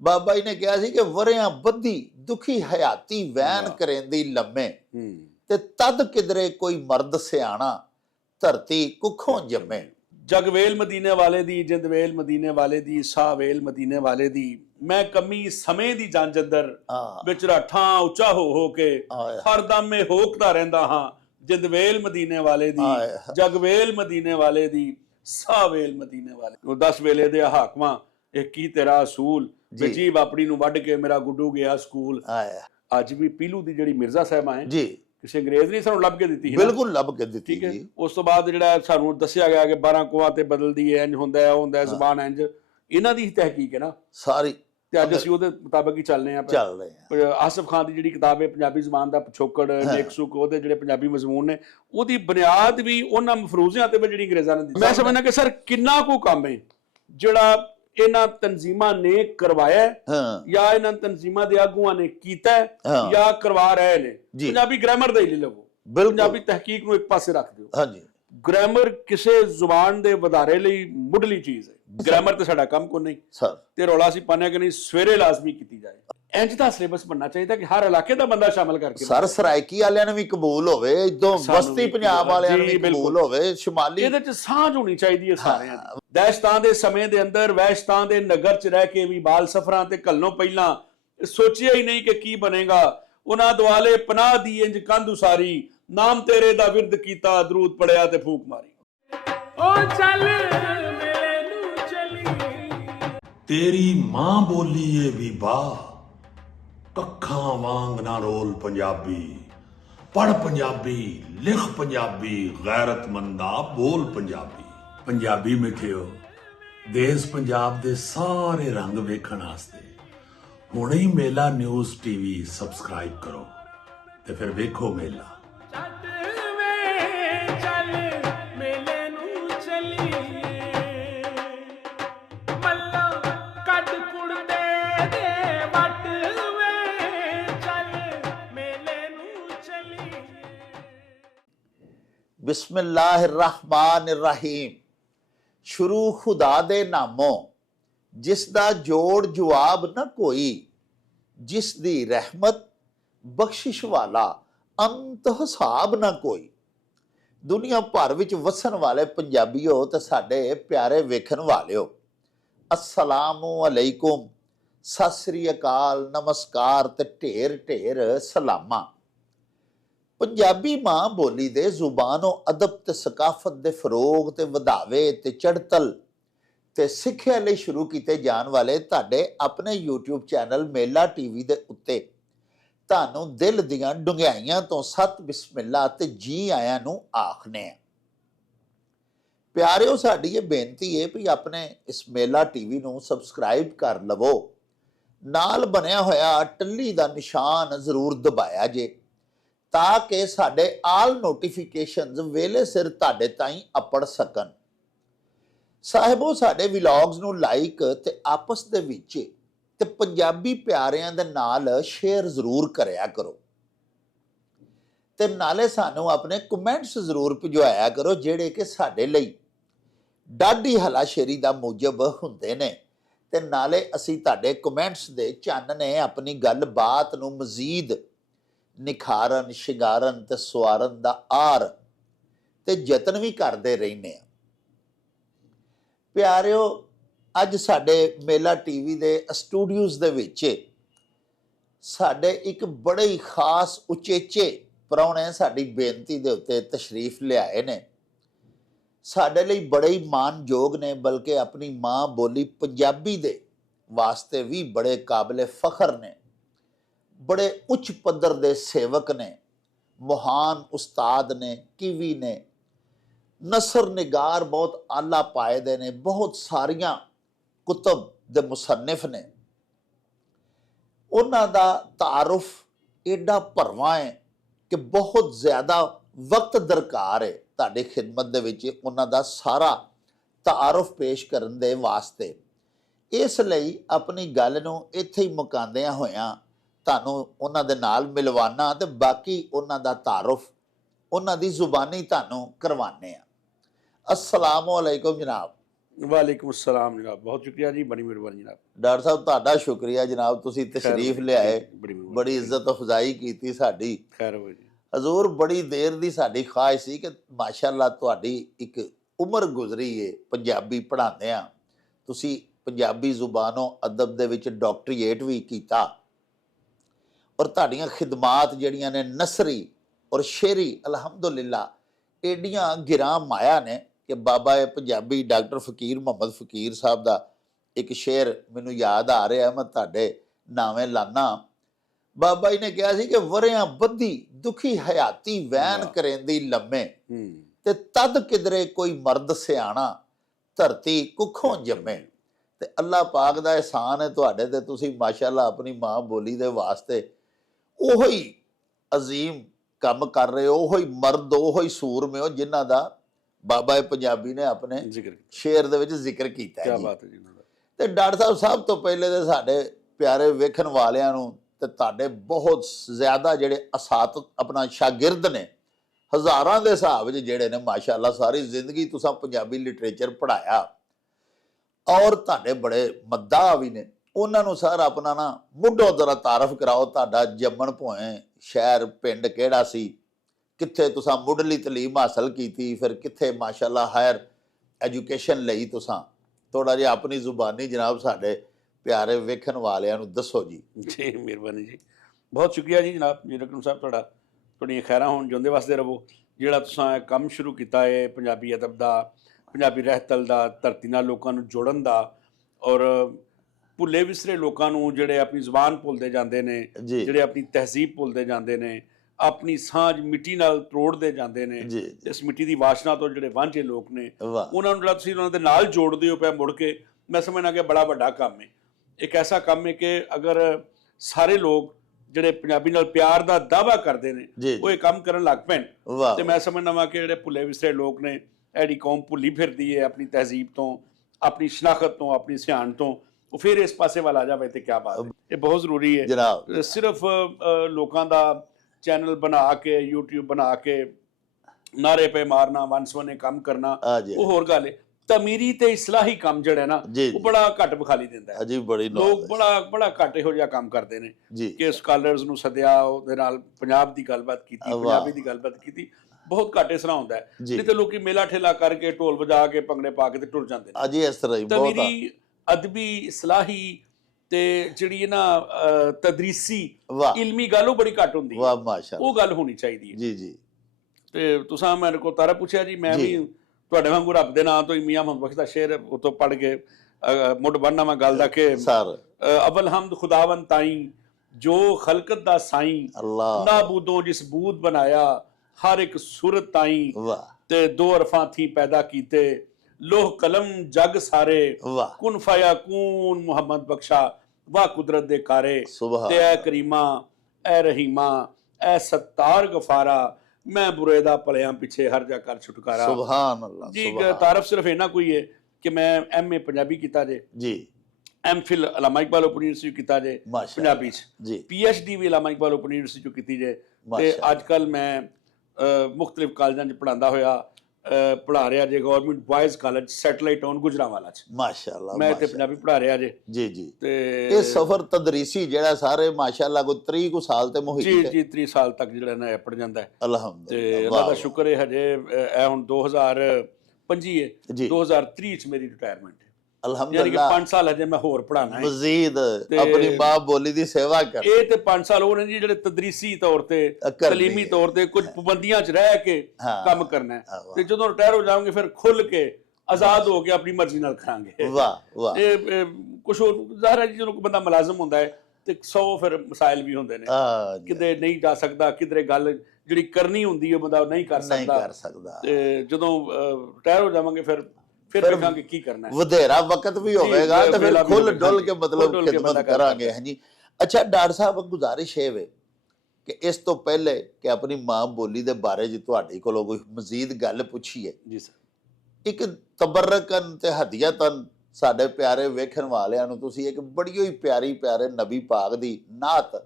ਬਾਬਾ ਜੀ ਨੇ ਕਿਹਾ ਸੀ ਕਿ ਵਰਿਆਂ ਬੱਧੀ ਦੁਖੀ ਹਯਾਤੀ ਵੈਨ ਕਰੇਂਦੀ ਲੰਮੇ ਤੇ ਤਦ ਕਿਧਰੇ ਕੋਈ ਮਰਦ ਸਿਆਣਾ ਧਰਤੀ ਕੁੱਖੋਂ ਜੰਮੇ। ਜਗਵੇਲ ਮਦੀਨੇ ਵਾਲੇ ਦੀ, ਜਿੰਦਵੇਲ ਮਦੀਨੇ ਵਾਲੇ ਦੀ, ਸਾਵੇਲ ਮਦੀਨੇ ਵਾਲੇ ਦੀ, ਮੈਂ ਕਮੀ ਸਮੇਂ ਦੀ ਜੰਜ ਅੰਦਰ ਵਿੱਚ ਰਾਠਾਂ ਉੱਚਾ ਹੋ ਕੇ ਹਰਦਮ ਮੈਂ ਹੋਕਦਾ ਰਹਿੰਦਾ ਹਾਂ। ਜਿੰਦਵੇਲ ਮਦੀਨੇ ਵਾਲੇ ਦੀ, ਜਗਵੇਲ ਮਦੀਨੇ ਵਾਲੇ ਦੀ, ਸਾਵੇਲ ਮਦੀਨੇ ਵਾਲੇ। ਉਹ 10 ਵੇਲੇ ਦੇ ਹਾਕਮਾਂ ਇਹ ਕੀ ਤੇਰਾ ਅਸੂਲ, ਜੀਬ ਆਪਣੀ ਨੂੰ ਵੱਢ ਕੇ ਮੇਰਾ ਗੁੱਡੂ ਗਿਆ ਸਕੂਲ। ਅੱਜ ਵੀ ਪੀਲੂ ਦੀ ਜਿਹੜੀ ਮਿਰਜ਼ਾ ਸਾਹਿਬਾਂ ਹੈ ਜੀ, ਕਿਸੇ ਅੰਗਰੇਜ਼ ਨੇ ਸਾਨੂੰ ਲੱਭ ਕੇ ਦਿੱਤੀ, ਬਿਲਕੁਲ ਲੱਭ ਕੇ ਦਿੱਤੀ। ਠੀਕ ਹੈ। ਉਸ ਤੋਂ ਬਾਅਦ ਜਿਹੜਾ ਸਾਨੂੰ ਦੱਸਿਆ ਗਿਆ ਕਿ 12 ਕੁਆਂ ਤੇ ਬਦਲਦੀ ਹੈ, ਇੰਜ ਹੁੰਦਾ ਹੈ, ਉਹ ਹੁੰਦਾ ਜ਼ਬਾਨ ਇੰਜ, ਇਹਨਾਂ ਦੀ ਤਹਿਕੀਕ ਹੈ ਨਾ ਸਾਰੀ, ਤੇ ਅੱਜ ਅਸੀਂ ਉਹਦੇ ਮੁਤਾਬਕ ਹੀ ਚੱਲ ਰਹੇ ਹਾਂ। ਆਸਿਫ ਖਾਨ ਦੀ ਜਿਹੜੀ ਕਿਤਾਬ ਹੈ ਪੰਜਾਬੀ ਜ਼ਬਾਨ ਦਾ ਪਿਛੋਕੜ, ਨੇਕਸੁਕ, ਉਹਦੇ ਜਿਹੜੇ ਪੰਜਾਬੀ ਮਜ਼ਮੂਨ ਨੇ, ਉਹਦੀ ਬੁਨਿਆਦ ਵੀ ਉਹਨਾਂ ਮਫਰੂਜ਼ਿਆਂ ਤੇ ਜਿਹੜੀ ਅੰਗਰੇਜ਼ਾਂ ਨੇ ਦਿੱਤੀ। ਮੈਂ ਸਮਝਦਾ ਕਿ ਸਰ ਕਿੰਨਾ ਕੁ ਕੰਮ ਹੈ ਜਿਹੜਾ ਇਹਨਾਂ ਤਨਜ਼ੀਮਾਂ ਨੇ ਕਰਵਾਇਆ ਜਾਂ ਇਹਨਾਂ ਤਨਜ਼ੀਮਾਂ ਦੇ ਆਗੂਆਂ ਨੇ ਕੀਤਾ ਜਾਂ ਕਰਵਾ ਰਹੇ ਨੇ। ਪੰਜਾਬੀ ਗ੍ਰਾਮਰ ਦਾ ਹੀ ਲੈ ਲਵੋ, ਪੰਜਾਬੀ ਤਹਿਕੀਕ ਨੂੰ ਇੱਕ ਪਾਸੇ ਰੱਖ ਦਿਓ। ਹਾਂਜੀ, ਗ੍ਰਾਮਰ ਕਿਸੇ ਜ਼ੁਬਾਨ ਦੇ ਵਧਾਰੇ ਲਈ ਮੁੱਢਲੀ ਚੀਜ਼ ਹੈ। ਗ੍ਰਾਮਰ ਤੇ ਸਾਡਾ ਕੰਮ ਕੋਈ ਨਹੀਂ ਸਰ, ਤੇ ਰੌਲਾ ਅਸੀਂ ਪਾਉਂਦੇ ਕਿ ਨਹੀਂ ਸਵੇਰੇ ਲਾਜ਼ਮੀ ਕੀਤੀ ਜਾਏ। ਇੰਜ ਦਾ ਸਿਲੇਬਸ ਬਣਨਾ ਚਾਹੀਦਾ ਕਿ ਹਰ ਇਲਾਕੇ ਦਾ ਬੰਦਾ ਸ਼ਾਮਲ ਕਰਕੇ। ਸਰ ਸਰਾਇਕੀ ਵਾਲਿਆਂ ਨੂੰ ਵੀ ਕਬੂਲ ਹੋਵੇ, ਇਦੋਂ ਬਸਤੀ ਪੰਜਾਬ ਵਾਲਿਆਂ ਨੂੰ ਵੀ ਕਬੂਲ ਹੋਵੇ, ਸ਼ਮਾਲੀ, ਇਹਦੇ ਚ ਸਾਂਝ ਹੋਣੀ ਚਾਹੀਦੀ ਹੈ ਸਾਰਿਆਂ ਦੀ। ਦਹਿਸ਼ਤਾਂ ਦੇ ਸਮੇਂ ਦੇ ਅੰਦਰ ਵਹਿਸ਼ਤਾਂ ਦੇ ਨਗਰ ਚ ਰਹਿ ਕੇ ਵੀ ਬਾਲ ਸਫਰਾਂ ਤੇ ਘੱਲਣੋਂ ਪਹਿਲਾਂ ਸੋਚਿਆ ਹੀ ਨਹੀਂ ਕਿ ਕੀ ਬਣੇਗਾ। ਉਹਨਾਂ ਦੁਆਲੇ ਪਨਾਹ ਦੀ ਇੰਜ ਕੰਧ ਉਸਾਰੀ, ਨਾਮ ਤੇਰੇ ਦਾ ਵਿਰਦ ਕੀਤਾ, ਦਰੂਦ ਪੜਿਆ ਤੇ ਫੂਕ ਮਾਰੀ। ਓ ਚੱਲ ਮੇਰੇ ਨੂੰ ਚਲੀ ਤੇਰੀ ਮਾਂ ਬੋਲੀ ਏ ਵੀ ਬਾ, ਕੱਖਾਂ ਵਾਂਗ ਨਾ ਰੋਲ ਪੰਜਾਬੀ, ਪੜ ਪੰਜਾਬੀ, ਲਿਖ ਪੰਜਾਬੀ, ਗੈਰਤਮੰਦਾ ਬੋਲ ਪੰਜਾਬੀ। ਪੰਜਾਬੀ ਮਿੱਠਿਓ, ਦੇਸ਼ ਪੰਜਾਬ ਦੇ ਸਾਰੇ ਰੰਗ ਵੇਖਣ ਵਾਸਤੇ ਹੁਣੇ ਹੀ ਮੇਲਾ ਨਿਊਜ਼ ਟੀਵੀ ਸਬਸਕ੍ਰਾਈਬ ਕਰੋ ਤੇ ਫਿਰ ਵੇਖੋ ਮੇਲਾ। ਬਿਸਮਿल्लाहिर्रहमानिर्रहीम। शुरू खुदा दे नामों, जिस दा जोड़ जवाब न कोई, जिस दी रहमत बख्शिश वाला अंत हिसाब न कोई। दुनिया भर विच वसन वाले पंजाबीओ ते साडे प्यारे वेखन वालिओ, अस्सलामु अलैकुम, सत श्री अकाल, नमस्कार ते ढेर ढेर सलामा। ਪੰਜਾਬੀ ਮਾਂ ਬੋਲੀ ਦੇ ਜ਼ੁਬਾਨੋਂ ਅਦਬ ਤੇ ਸਕਾਫਤ ਦੇ ਫਰੋਗ ਤੇ ਵਧਾਵੇ ਤੇ ਚੜਤਲ ਤੇ ਸਿੱਖਿਆ ਲਈ ਸ਼ੁਰੂ ਕੀਤੇ ਜਾਣ ਵਾਲੇ ਤੁਹਾਡੇ ਆਪਣੇ YouTube ਚੈਨਲ ਮੇਲਾ ਟੀਵੀ ਦੇ ਉੱਤੇ ਤੁਹਾਨੂੰ ਦਿਲ ਦੀਆਂ ਡੁੰਘਾਈਆਂ ਤੋਂ ਸਤ ਬਿਸਮਿਲ੍ਲਾ ਤੇ ਜੀ ਆਇਆਂ ਨੂੰ ਆਖਨੇ ਆ। ਪਿਆਰਿਓ, ਸਾਡੀ ਇਹ ਬੇਨਤੀ ਹੈ ਵੀ ਆਪਣੇ ਇਸ ਮੇਲਾ ਟੀਵੀ ਨੂੰ ਸਬਸਕ੍ਰਾਈਬ ਕਰ ਲਵੋ, ਨਾਲ ਬਣਿਆ ਹੋਇਆ ਟੱਲੀ ਦਾ ਨਿਸ਼ਾਨ ਜ਼ਰੂਰ ਦਬਾਇਆ ਜੇ ਤਾਂ ਕਿ ਸਾਡੇ ਆਲ ਨੋਟੀਫਿਕੇਸ਼ਨਸ ਵੇਲੇ ਸਿਰ ਤੁਹਾਡੇ ਤਾਈਂ ਅਪੜ ਸਕਣ। ਸਾਹਿਬੋ, ਸਾਡੇ ਵਲੌਗਸ ਨੂੰ ਲਾਈਕ ਤੇ ਆਪਸ ਦੇ ਵਿੱਚ ਤੇ ਪੰਜਾਬੀ ਪਿਆਰਿਆਂ ਦੇ ਨਾਲ ਸ਼ੇਅਰ ਜ਼ਰੂਰ ਕਰਿਆ ਕਰੋ ਤੇ ਨਾਲੇ ਸਾਨੂੰ ਆਪਣੇ ਕਮੈਂਟਸ ਜ਼ਰੂਰ ਭਿਜਵਾਇਆ ਕਰੋ ਜਿਹੜੇ ਕਿ ਸਾਡੇ ਲਈ ਡਾਢੀ ਹਲਾਸ਼ੇਰੀ ਦਾ ਮੂਜਬ ਹੁੰਦੇ ਨੇ, ਤੇ ਨਾਲੇ ਅਸੀਂ ਤੁਹਾਡੇ ਕਮੈਂਟਸ ਦੇ ਚਾਨਣੇ ਆਪਣੀ ਗੱਲਬਾਤ ਨੂੰ ਮਜ਼ੀਦ ਨਿਖਾਰਨ, ਸ਼ਿੰਗਾਰਨ ਤੇ ਸਵਾਰਨ ਦਾ ਆਰ ਤੇ ਯਤਨ ਵੀ ਕਰਦੇ ਰਹਿੰਦੇ ਆ। ਪਿਆਰਿਓ, ਅੱਜ ਸਾਡੇ ਮੇਲਾ ਟੀਵੀ ਦੇ ਸਟੂਡੀਓਜ਼ ਦੇ ਵਿੱਚ ਸਾਡੇ ਇੱਕ ਬੜੇ ਹੀ ਖਾਸ ਉਚੇਚੇ ਪ੍ਰਾਹੁਣੇ ਸਾਡੀ ਬੇਨਤੀ ਦੇ ਉੱਤੇ ਤਸ਼ਰੀਫ ਲਿਆਏ ਨੇ। ਸਾਡੇ ਲਈ ਬੜੇ ਹੀ ਮਾਣਯੋਗ ਨੇ, ਬਲਕਿ ਆਪਣੀ ਮਾਂ ਬੋਲੀ ਪੰਜਾਬੀ ਦੇ ਵਾਸਤੇ ਵੀ ਬੜੇ ਕਾਬਲੇ ਫਖਰ ਨੇ, ਬੜੇ ਉੱਚ ਪੱਧਰ ਦੇ ਸੇਵਕ ਨੇ, ਮਹਾਨ ਉਸਤਾਦ ਨੇ, ਕੀਵੀ ਨੇ, ਨਸਰ ਨਿਗਾਰ ਬਹੁਤ ਆਲਾ ਪਾਏ ਦੇ ਨੇ, ਬਹੁਤ ਸਾਰੀਆਂ ਕੁਤਬ ਦੇ ਮੁਸੰਨਿਫ ਨੇ। ਉਹਨਾਂ ਦਾ ਤਾਰੁਫ ਏਡਾ ਭਰਵਾਂ ਹੈ ਕਿ ਬਹੁਤ ਜ਼ਿਆਦਾ ਵਕਤ ਦਰਕਾਰ ਹੈ ਤੁਹਾਡੀ ਖਿਦਮਤ ਦੇ ਵਿੱਚ ਉਹਨਾਂ ਦਾ ਸਾਰਾ ਤਾਰੁਫ ਪੇਸ਼ ਕਰਨ ਦੇ ਵਾਸਤੇ। ਇਸ ਲਈ ਆਪਣੀ ਗੱਲ ਨੂੰ ਇੱਥੇ ਹੀ ਮੁਕਾਉਂਦਿਆਂ ਹੋਇਆਂ ਤੁਹਾਨੂੰ ਉਹਨਾਂ ਦੇ ਨਾਲ ਮਿਲਵਾਨਾ ਤੇ ਬਾਕੀ ਉਹਨਾਂ ਦਾ ਤਾਰੁਫ ਉਹਨਾਂ ਦੀ ਜ਼ੁਬਾਨੀ ਤੁਹਾਨੂੰ ਕਰਵਾਨੇ ਆ। अस्सलामु अलैकुम जनाब। ਵਾਲੇਕੁਮ ਅਸਲਾਮ ਜਨਾਬ, ਬਹੁਤ ਸ਼ੁਕਰੀਆ ਜੀ, ਬੜੀ ਮਿਹਰਬਾਨੀ ਜਨਾਬ। ਡਾਕਟਰ ਸਾਹਿਬ ਤੁਹਾਡਾ ਸ਼ੁਕਰੀਆ ਜਨਾਬ, ਤੁਸੀਂ ਤਸ਼ਰੀਫ ਲਿਆਏ, ਬੜੀ ਮਿਹਰਬਾਨੀ, ਬੜੀ ਇੱਜ਼ਤ ਅਫਜ਼ਾਈ ਕੀਤੀ ਸਾਡੀ। ਖੈਰ ਹੋਵੇ ਜੀ। ਹਜ਼ੂਰ ਬੜੀ ਦੇਰ ਦੀ ਸਾਡੀ ਖੁਆਇਸ਼ ਸੀ ਕਿ ਮਾਸ਼ਾਅੱਲਾ ਤੁਹਾਡੀ ਇੱਕ ਉਮਰ ਗੁਜ਼ਰੀ ਏ ਪੰਜਾਬੀ ਪੜ੍ਹਾਉਂਦੇ ਆ, ਤੁਸੀਂ ਪੰਜਾਬੀ ਜ਼ੁਬਾਨੋਂ ਅਦਬ ਦੇ ਵਿੱਚ ਡਾਕਟਰੀਏਟ ਵੀ ਕੀਤਾ, ਔਰ ਤੁਹਾਡੀਆਂ ਖਿਦਮਾਤ ਜਿਹੜੀਆਂ ਨੇ ਨਸਰੀ ਔਰ ਸ਼ੇਰੀ ਅਲਹਮਦੁਲਿਲਾ ਏਡੀਆਂ ਗਿਰਾਂ ਮਾਇਆ ਨੇ ਕਿ ਬਾਬਾ ਪੰਜਾਬੀ ਡਾਕਟਰ ਫਕੀਰ ਮੁਹੰਮਦ ਫਕੀਰ ਸਾਹਿਬ ਦਾ ਇੱਕ ਸ਼ੇਰ ਮੈਨੂੰ ਯਾਦ ਆ ਰਿਹਾ, ਮੈਂ ਤੁਹਾਡੇ ਨਾਵੇਂ ਲਾਨਾ। ਬਾਬਾ ਜੀ ਨੇ ਕਿਹਾ ਸੀ ਕਿ ਵਰਿਆਂ ਬੱਧੀ ਦੁਖੀ ਹਯਾਤੀ ਵੈਨ ਕਰੇਂਦੀ ਲੰਮੇ, ਤੇ ਤਦ ਕਿਧਰੇ ਕੋਈ ਮਰਦ ਸਿਆਣਾ ਧਰਤੀ ਕੁੱਖੋਂ ਜੰਮੇ। ਤੇ ਅੱਲਾਹ ਪਾਕ ਦਾ ਅਹਿਸਾਨ ਹੈ ਤੁਹਾਡੇ ਤੇ, ਤੁਸੀਂ ਮਾਸ਼ਾਅੱਲਾ ਆਪਣੀ ਮਾਂ ਬੋਲੀ ਦੇ ਵਾਸਤੇ ਉਹੀ ਅਜ਼ੀਮ ਕੰਮ ਕਰ ਰਹੇ ਹੋ, ਉਹੀ ਮਰਦ, ਉਹੀ ਸੂਰਮੇ ਹੋ ਜਿਨ੍ਹਾਂ ਦਾ ਬਾਬਾ ਪੰਜਾਬੀ ਨੇ ਆਪਣੇ ਸ਼ੇਰ ਦੇ ਵਿੱਚ ਜ਼ਿਕਰ ਕੀਤਾ ਹੈ। ਤੇ ਡਾਕਟਰ ਸਾਹਿਬ ਸਭ ਤੋਂ ਪਹਿਲੇ ਤੇ ਸਾਡੇ ਪਿਆਰੇ ਵੇਖਣ ਵਾਲਿਆਂ ਨੂੰ ਤੇ ਤੁਹਾਡੇ ਬਹੁਤ ਜ਼ਿਆਦਾ ਜਿਹੜੇ ਅਸਾਤ ਆਪਣਾ ਸ਼ਾਗਿਰਦ ਨੇ, ਹਜ਼ਾਰਾਂ ਦੇ ਹਿਸਾਬ 'ਚ ਜਿਹੜੇ ਨੇ ਮਾਸ਼ਾਅੱਲਾ ਸਾਰੀ ਜ਼ਿੰਦਗੀ ਤੁਸੀਂ ਪੰਜਾਬੀ ਲਿਟਰੇਚਰ ਪੜ੍ਹਾਇਆ, ਔਰ ਤੁਹਾਡੇ ਬੜੇ ਮੱਦਾ ਵੀ ਨੇ, ਉਹਨਾਂ ਨੂੰ ਸਰ ਆਪਣਾ ਨਾ ਮੁੱਢੋਂ ਜ਼ਰਾ ਤਾਰਫ ਕਰਾਓ, ਤੁਹਾਡਾ ਜੰਮਣ ਭੋਏ ਸ਼ਹਿਰ ਪਿੰਡ ਕਿਹੜਾ ਸੀ, ਕਿੱਥੇ ਤੁਸੀਂ ਮੁੱਢਲੀ ਤਾਲੀਮ ਹਾਸਲ ਕੀਤੀ, ਫਿਰ ਕਿੱਥੇ ਮਾਸ਼ਾਅੱਲਾ ਹਾਇਰ ਐਜੂਕੇਸ਼ਨ ਲਈ, ਤੁਸੀਂ ਥੋੜਾ ਜਿਹਾ ਆਪਣੀ ਜ਼ੁਬਾਨੀ ਜਨਾਬ ਸਾਡੇ ਪਿਆਰੇ ਵੇਖਣ ਵਾਲਿਆਂ ਨੂੰ ਦੱਸੋ ਜੀ। ਜੀ ਮਿਹਰਬਾਨੀ ਜੀ, ਬਹੁਤ ਸ਼ੁਕਰੀਆ ਜੀ ਜਨਾਬ ਜੀ ਰਕਮ ਸਾਹਿਬ, ਤੁਹਾਡੀਆਂ ਖੈਰਾਂ ਹੋਣ, ਜਿਉਂਦੇ ਵਸਦੇ ਰਹੋ। ਜਿਹੜਾ ਤੁਸੀਂ ਕੰਮ ਸ਼ੁਰੂ ਕੀਤਾ ਹੈ ਪੰਜਾਬੀ ਅਦਬ ਦਾ, ਪੰਜਾਬੀ ਰਹਿਤਲ ਦਾ, ਧਰਤੀ ਨਾਲ ਲੋਕਾਂ ਨੂੰ ਜੋੜਨ ਦਾ, ਔਰ ਭੁੱਲੇ ਵਿਸਰੇ ਲੋਕਾਂ ਨੂੰ ਜਿਹੜੇ ਆਪਣੀ ਜ਼ੁਬਾਨ ਭੁੱਲਦੇ ਜਾਂਦੇ ਨੇ, ਜਿਹੜੇ ਆਪਣੀ ਤਹਿਜ਼ੀਬ ਭੁੱਲਦੇ ਜਾਂਦੇ ਨੇ, ਆਪਣੀ ਸਾਂਝ ਮਿੱਟੀ ਨਾਲ ਤੋੜਦੇ ਜਾਂਦੇ ਨੇ, ਇਸ ਮਿੱਟੀ ਦੀ ਵਾਸ਼ਨਾ ਤੋਂ ਜਿਹੜੇ ਵਾਂਝੇ ਲੋਕ ਨੇ ਉਹਨਾਂ ਨੂੰ ਜਿਹੜਾ ਤੁਸੀਂ ਉਹਨਾਂ ਦੇ ਨਾਲ ਜੋੜਦੇ ਹੋ ਪਿਆ ਮੁੜ ਕੇ, ਮੈਂ ਸਮਝਣਾ ਕਿ ਬੜਾ ਵੱਡਾ ਕੰਮ ਹੈ। ਇੱਕ ਐਸਾ ਕੰਮ ਹੈ ਕਿ ਅਗਰ ਸਾਰੇ ਲੋਕ ਜਿਹੜੇ ਪੰਜਾਬੀ ਨਾਲ ਪਿਆਰ ਦਾ ਦਾਅਵਾ ਕਰਦੇ ਨੇ ਉਹ ਇਹ ਕੰਮ ਕਰਨ ਲੱਗ ਪੈਣ, ਤੇ ਮੈਂ ਸਮਝਣਾ ਵਾ ਕਿ ਜਿਹੜੇ ਭੁੱਲੇ ਵਿਸਰੇ ਲੋਕ ਨੇ, ਐਡੀ ਕੌਮ ਭੁੱਲੀ ਫਿਰਦੀ ਹੈ ਆਪਣੀ ਤਹਿਜ਼ੀਬ ਤੋਂ, ਆਪਣੀ ਸ਼ਨਾਖਤ ਤੋਂ, ਆਪਣੀ ਸਿਆਣ ਤੋਂ, ਉਹ ਫਿਰ ਇਸ ਪਾਸੇ ਵੱਲ ਆ ਜਾਵੇ ਤੇ ਕਿਆ ਬਾਤ ਹੈ। ਇਹ ਬਹੁਤ ਜ਼ਰੂਰੀ ਹੈ। ਸਿਰਫ ਲੋਕਾਂ ਦਾ ਚੈਨਲ ਬਣਾ ਕੇ, YouTube ਬਣਾ ਕੇ ਨਾਰੇ ਪੇ ਮਾਰਨਾ, ਵੰਸਵਨੇ ਕੰਮ ਕਰਨਾ, ਉਹ ਹੋਰ ਗੱਲ ਹੈ। ਤਮੀਰੀ ਤੇ ਇਸਲਾਹੀ ਕੰਮ ਜਿਹੜਾ ਨਾ ਉਹ ਬੜਾ ਘੱਟ ਵਿਖਾਲੀ ਦਿੰਦਾ ਹੈ। ਲੋਕ ਬੜਾ ਘੱਟ ਇਹੋ ਜਿਹਾ ਕੰਮ ਕਰਦੇ ਨੇ ਕਿ ਸਕਾਲਰਸ ਨੂੰ ਸੱਦਿਆ, ਉਹਦੇ ਨਾਲ ਪੰਜਾਬ ਦੀ ਗੱਲਬਾਤ ਕੀਤੀ, ਪੰਜਾਬੀ ਦੀ ਗੱਲਬਾਤ ਕੀਤੀ, ਬਹੁਤ ਘੱਟ ਇਸ ਤਰ੍ਹਾਂ ਹੁੰਦਾ ਹੈ। ਨਹੀਂ ਤੇ ਲੋਕੀ ਮੇਲਾ ਠੇਲਾ ਕਰਕੇ ਢੋਲ ਵਜਾ ਕੇ ਭੰਗੜੇ ਪਾ ਕੇ ਤੇ ਟੁਰ ਜਾਂਦੇ ਨੇ। ਤਮੀਰੀ ਅਦਬੀ ਇਸਲਾਹੀ ਤੇ ਜਿਹੜੀ ਨਾ ਤਦਰੀਸੀ ਇਲਮੀ ਗੱਲ ਉਹ ਬੜੀ ਘੱਟ ਹੁੰਦੀ ਹੈ, ਉਹ ਗੱਲ ਹੋਣੀ ਚਾਹੀਦੀ ਹੈ। ਤੇ ਤੁਸੀਂ ਮੇਰੇ ਕੋਲ ਤਾਰਾ ਪੁੱਛਿਆ ਜੀ, ਮੈਂ ਵੀ ਤੁਹਾਡੇ ਵਾਂਗੂ ਰੱਬ ਦੇ ਨਾਂ ਤੋਂ ਹੀ ਮੀਆਂ ਮੁਹੰਮਦ ਬਖਸ਼ ਦਾ ਸ਼ੇਰ ਉਤੋਂ ਪੜ੍ਹ ਕੇ ਮੁੱਢ ਬੰਨ੍ਹਨਾ ਮੈਂ ਗੱਲ ਦਾ ਕਿ ਅਵਲ ਹਮਦ ਖੁਦਾਵੰਦ ਤਾਈਂ ਜੋ ਖਲਕਤ ਦਾ ਸਾਈਂ, ਨਾਬੂਦੋਂ ਜਿਸ ਬੂਦ ਬਣਾਇਆ ਹਰ ਇੱਕ ਸੁਰਤ ਤਾਈਂ, ਤੇ ਦੋ ਅਰਫਾਂ ਥੀ ਪੈਦਾ ਕੀਤੇ ਲੋਹ ਕਲਮ ਜਗ ਸਾਰੇ, ਕੁਨ ਫਾਇਆ ਕੂਨ ਮੁਹੰਮਦ ਬਖਸ਼ਾ ਵਾਹ ਕੁਦਰਤ ਦੇ ਕਾਰੇ, ਤੇ ਐ ਕਰੀਮਾ ਐ ਰਹੀਮਾ ਐ ਸੱਤਾਰ ਗਫਾਰਾ, ਮੈਂ ਬੁਰੇ ਦਾ ਭਲਿਆਂ ਪਿੱਛੇ ਹਰ ਜਾ ਕਰ ਛੁਟਕਾਰਾ। ਸੁਭਾਨ ਅੱਲਾਹ ਜੀ। ਤਾਰਫ ਸਿਰਫ ਇਹਨਾਂ ਕੋਈ ਹੈ ਕਿ ਮੈਂ MA ਪੰਜਾਬੀ ਕੀਤਾ ਜੇ ਜੀ, MPhil Allama Iqbal open university ਕੀਤਾ ਜੇ ਪੰਜਾਬੀ ਚ, PhD ਵੀ ਅਲਾਮਾ ਇਕਬਾਲ ਓਪਨ ਯੂਨੀਵਰਸਿਟੀ ਚ ਕੀਤੀ ਜੇ, ਤੇ ਅੱਜ ਕੱਲ ਮੈਂ ਮੁਖਤਲਿਫ ਕਾਲਜਾਂ ਚ ਪੜ੍ਹਾਉਂਦਾ ਹੋਇਆ ਪੜ੍ਹਾ ਰਿਹਾ ਜੇ government ਬॉयਜ਼ college satellite town Gujranwala ਚ, ਮਾਸ਼ਾਅੱਲਾ ਮੈਂ ਤੇ ਪੰਜਾਬੀ ਪੜ੍ਹਾ ਰਿਹਾ ਜੇ ਜੀ। ਤੇ ਇਹ ਸਫ਼ਰ ਤਦਰੀਸੀ ਜਿਹੜਾ ਸਾਰੇ ਮਾਸ਼ਾਅੱਲਾ ਕੋਈ 30 ਕੁ ਸਾਲ ਤੇ ਮੁਹੀਤ ਹੈ ਜੀ 30 ਸਾਲ ਤੱਕ ਜਿਹੜਾ ਨਾ ਪੜ ਜਾਂਦਾ ਹੈ ਅਲਹਮਦੁਲਿਲਾ। ਤੇ ਅੱਲਾਹ ਦਾ ਸ਼ੁਕਰ ਹੈ ਹਜੇ ਇਹ ਹੁਣ 2025 ਹੈ, 2030 ਚ ਮੇਰੀ ਰਿਟਾਇਰਮੈਂਟ ਹੈ ਅਲਹਮਦੁਲਿਲਾ। 5 ਸਾਲ ਹਜੇ ਮੈਂ ਹੋਰ ਪੜ੍ਹਾਣਾ ਹੈ, ਮਜ਼ੀਦ ਆਪਣੀ ਮਾਂ ਬੋਲੀ ਦੀ ਸੇਵਾ ਕਰ। ਇਹ ਤੇ 5 ਸਾਲ ਉਹ ਨੇ ਜੀ ਜਿਹੜੇ ਤਦਰੀਸੀ ਤੌਰ ਤੇ, ਤਾਲੀਮੀ ਤੌਰ ਤੇ ਕੁਝ ਪਾਬੰਦੀਆਂ ਚ ਰਹਿ ਕੇ ਕੰਮ ਕਰਨਾ ਹੈ, ਤੇ ਜਦੋਂ ਰਿਟਾਇਰ ਹੋ ਜਾਵਾਂਗੇ ਫਿਰ ਖੁੱਲ ਕੇ ਆਜ਼ਾਦ ਹੋ ਕੇ ਆਪਣੀ ਮਰਜ਼ੀ ਨਾਲ ਕਰਾਂਗੇ। ਵਾਹ ਇਹ ਕੁਛ ਹੋਰ ਜ਼ਾਹਿਰ ਹੈ ਜੀ, ਜਦੋਂ ਕੋਈ ਬੰਦਾ ਮੁਲਾਜ਼ਮ ਹੁੰਦਾ ਹੈ ਤੇ 100 ਫਿਰ ਮਸਾਇਲ ਵੀ ਹੁੰਦੇ ਨੇ, ਕਿਤੇ ਨਹੀਂ ਜਾ ਸਕਦਾ, ਕਿਧਰੇ ਗੱਲ ਜਿਹੜੀ ਕਰਨੀ ਹੁੰਦੀ ਉਹ ਬੰਦਾ ਨਹੀਂ ਕਰ ਸਕਦਾ। ਤੇ ਜਦੋਂ ਰਿਟਾਇਰ ਹੋ ਜਾਵਾਂਗੇ ਫਿਰ ਵੇਖਾਂਗੇ ਕੀ ਕਰਨਾ ਹੈ, ਵਧੇਰਾ ਵਕਤ ਵੀ ਹੋਵੇਗਾ ਤੇ ਫਿਰ ਖੁੱਲ ਡੁੱਲ ਕੇ ਮਤਲਬ ਖਿਦਮਤ ਕਰਾਂਗੇ। ਹਾਂਜੀ ਅੱਛਾ ਡਾਕਟਰ ਸਾਹਿਬ, ਗੁਜ਼ਾਰਿਸ਼ ਹੈ ਵੇ ਕਿ ਇਸ ਤੋਂ ਪਹਿਲੇ ਕਿ ਆਪਣੀ ਮਾਂ ਬੋਲੀ ਦੇ ਬਾਰੇ ਜੀ ਤੁਹਾਡੇ ਕੋਲੋਂ ਕੋਈ ਮਜ਼ੀਦ ਗੱਲ ਪੁੱਛੀਏ ਜੀ ਸਰ, ਇੱਕ ਤਬਰਕਨ ਤੇ ਹਦੀਅਤਨ ਸਾਡੇ ਪਿਆਰੇ ਵੇਖਣ ਵਾਲਿਆਂ ਨੂੰ ਤੁਸੀਂ ਇੱਕ ਬੜੀ ਹੀ ਪਿਆਰੇ ਨਬੀ ਪਾਕ ਦੀ ਨਾਤ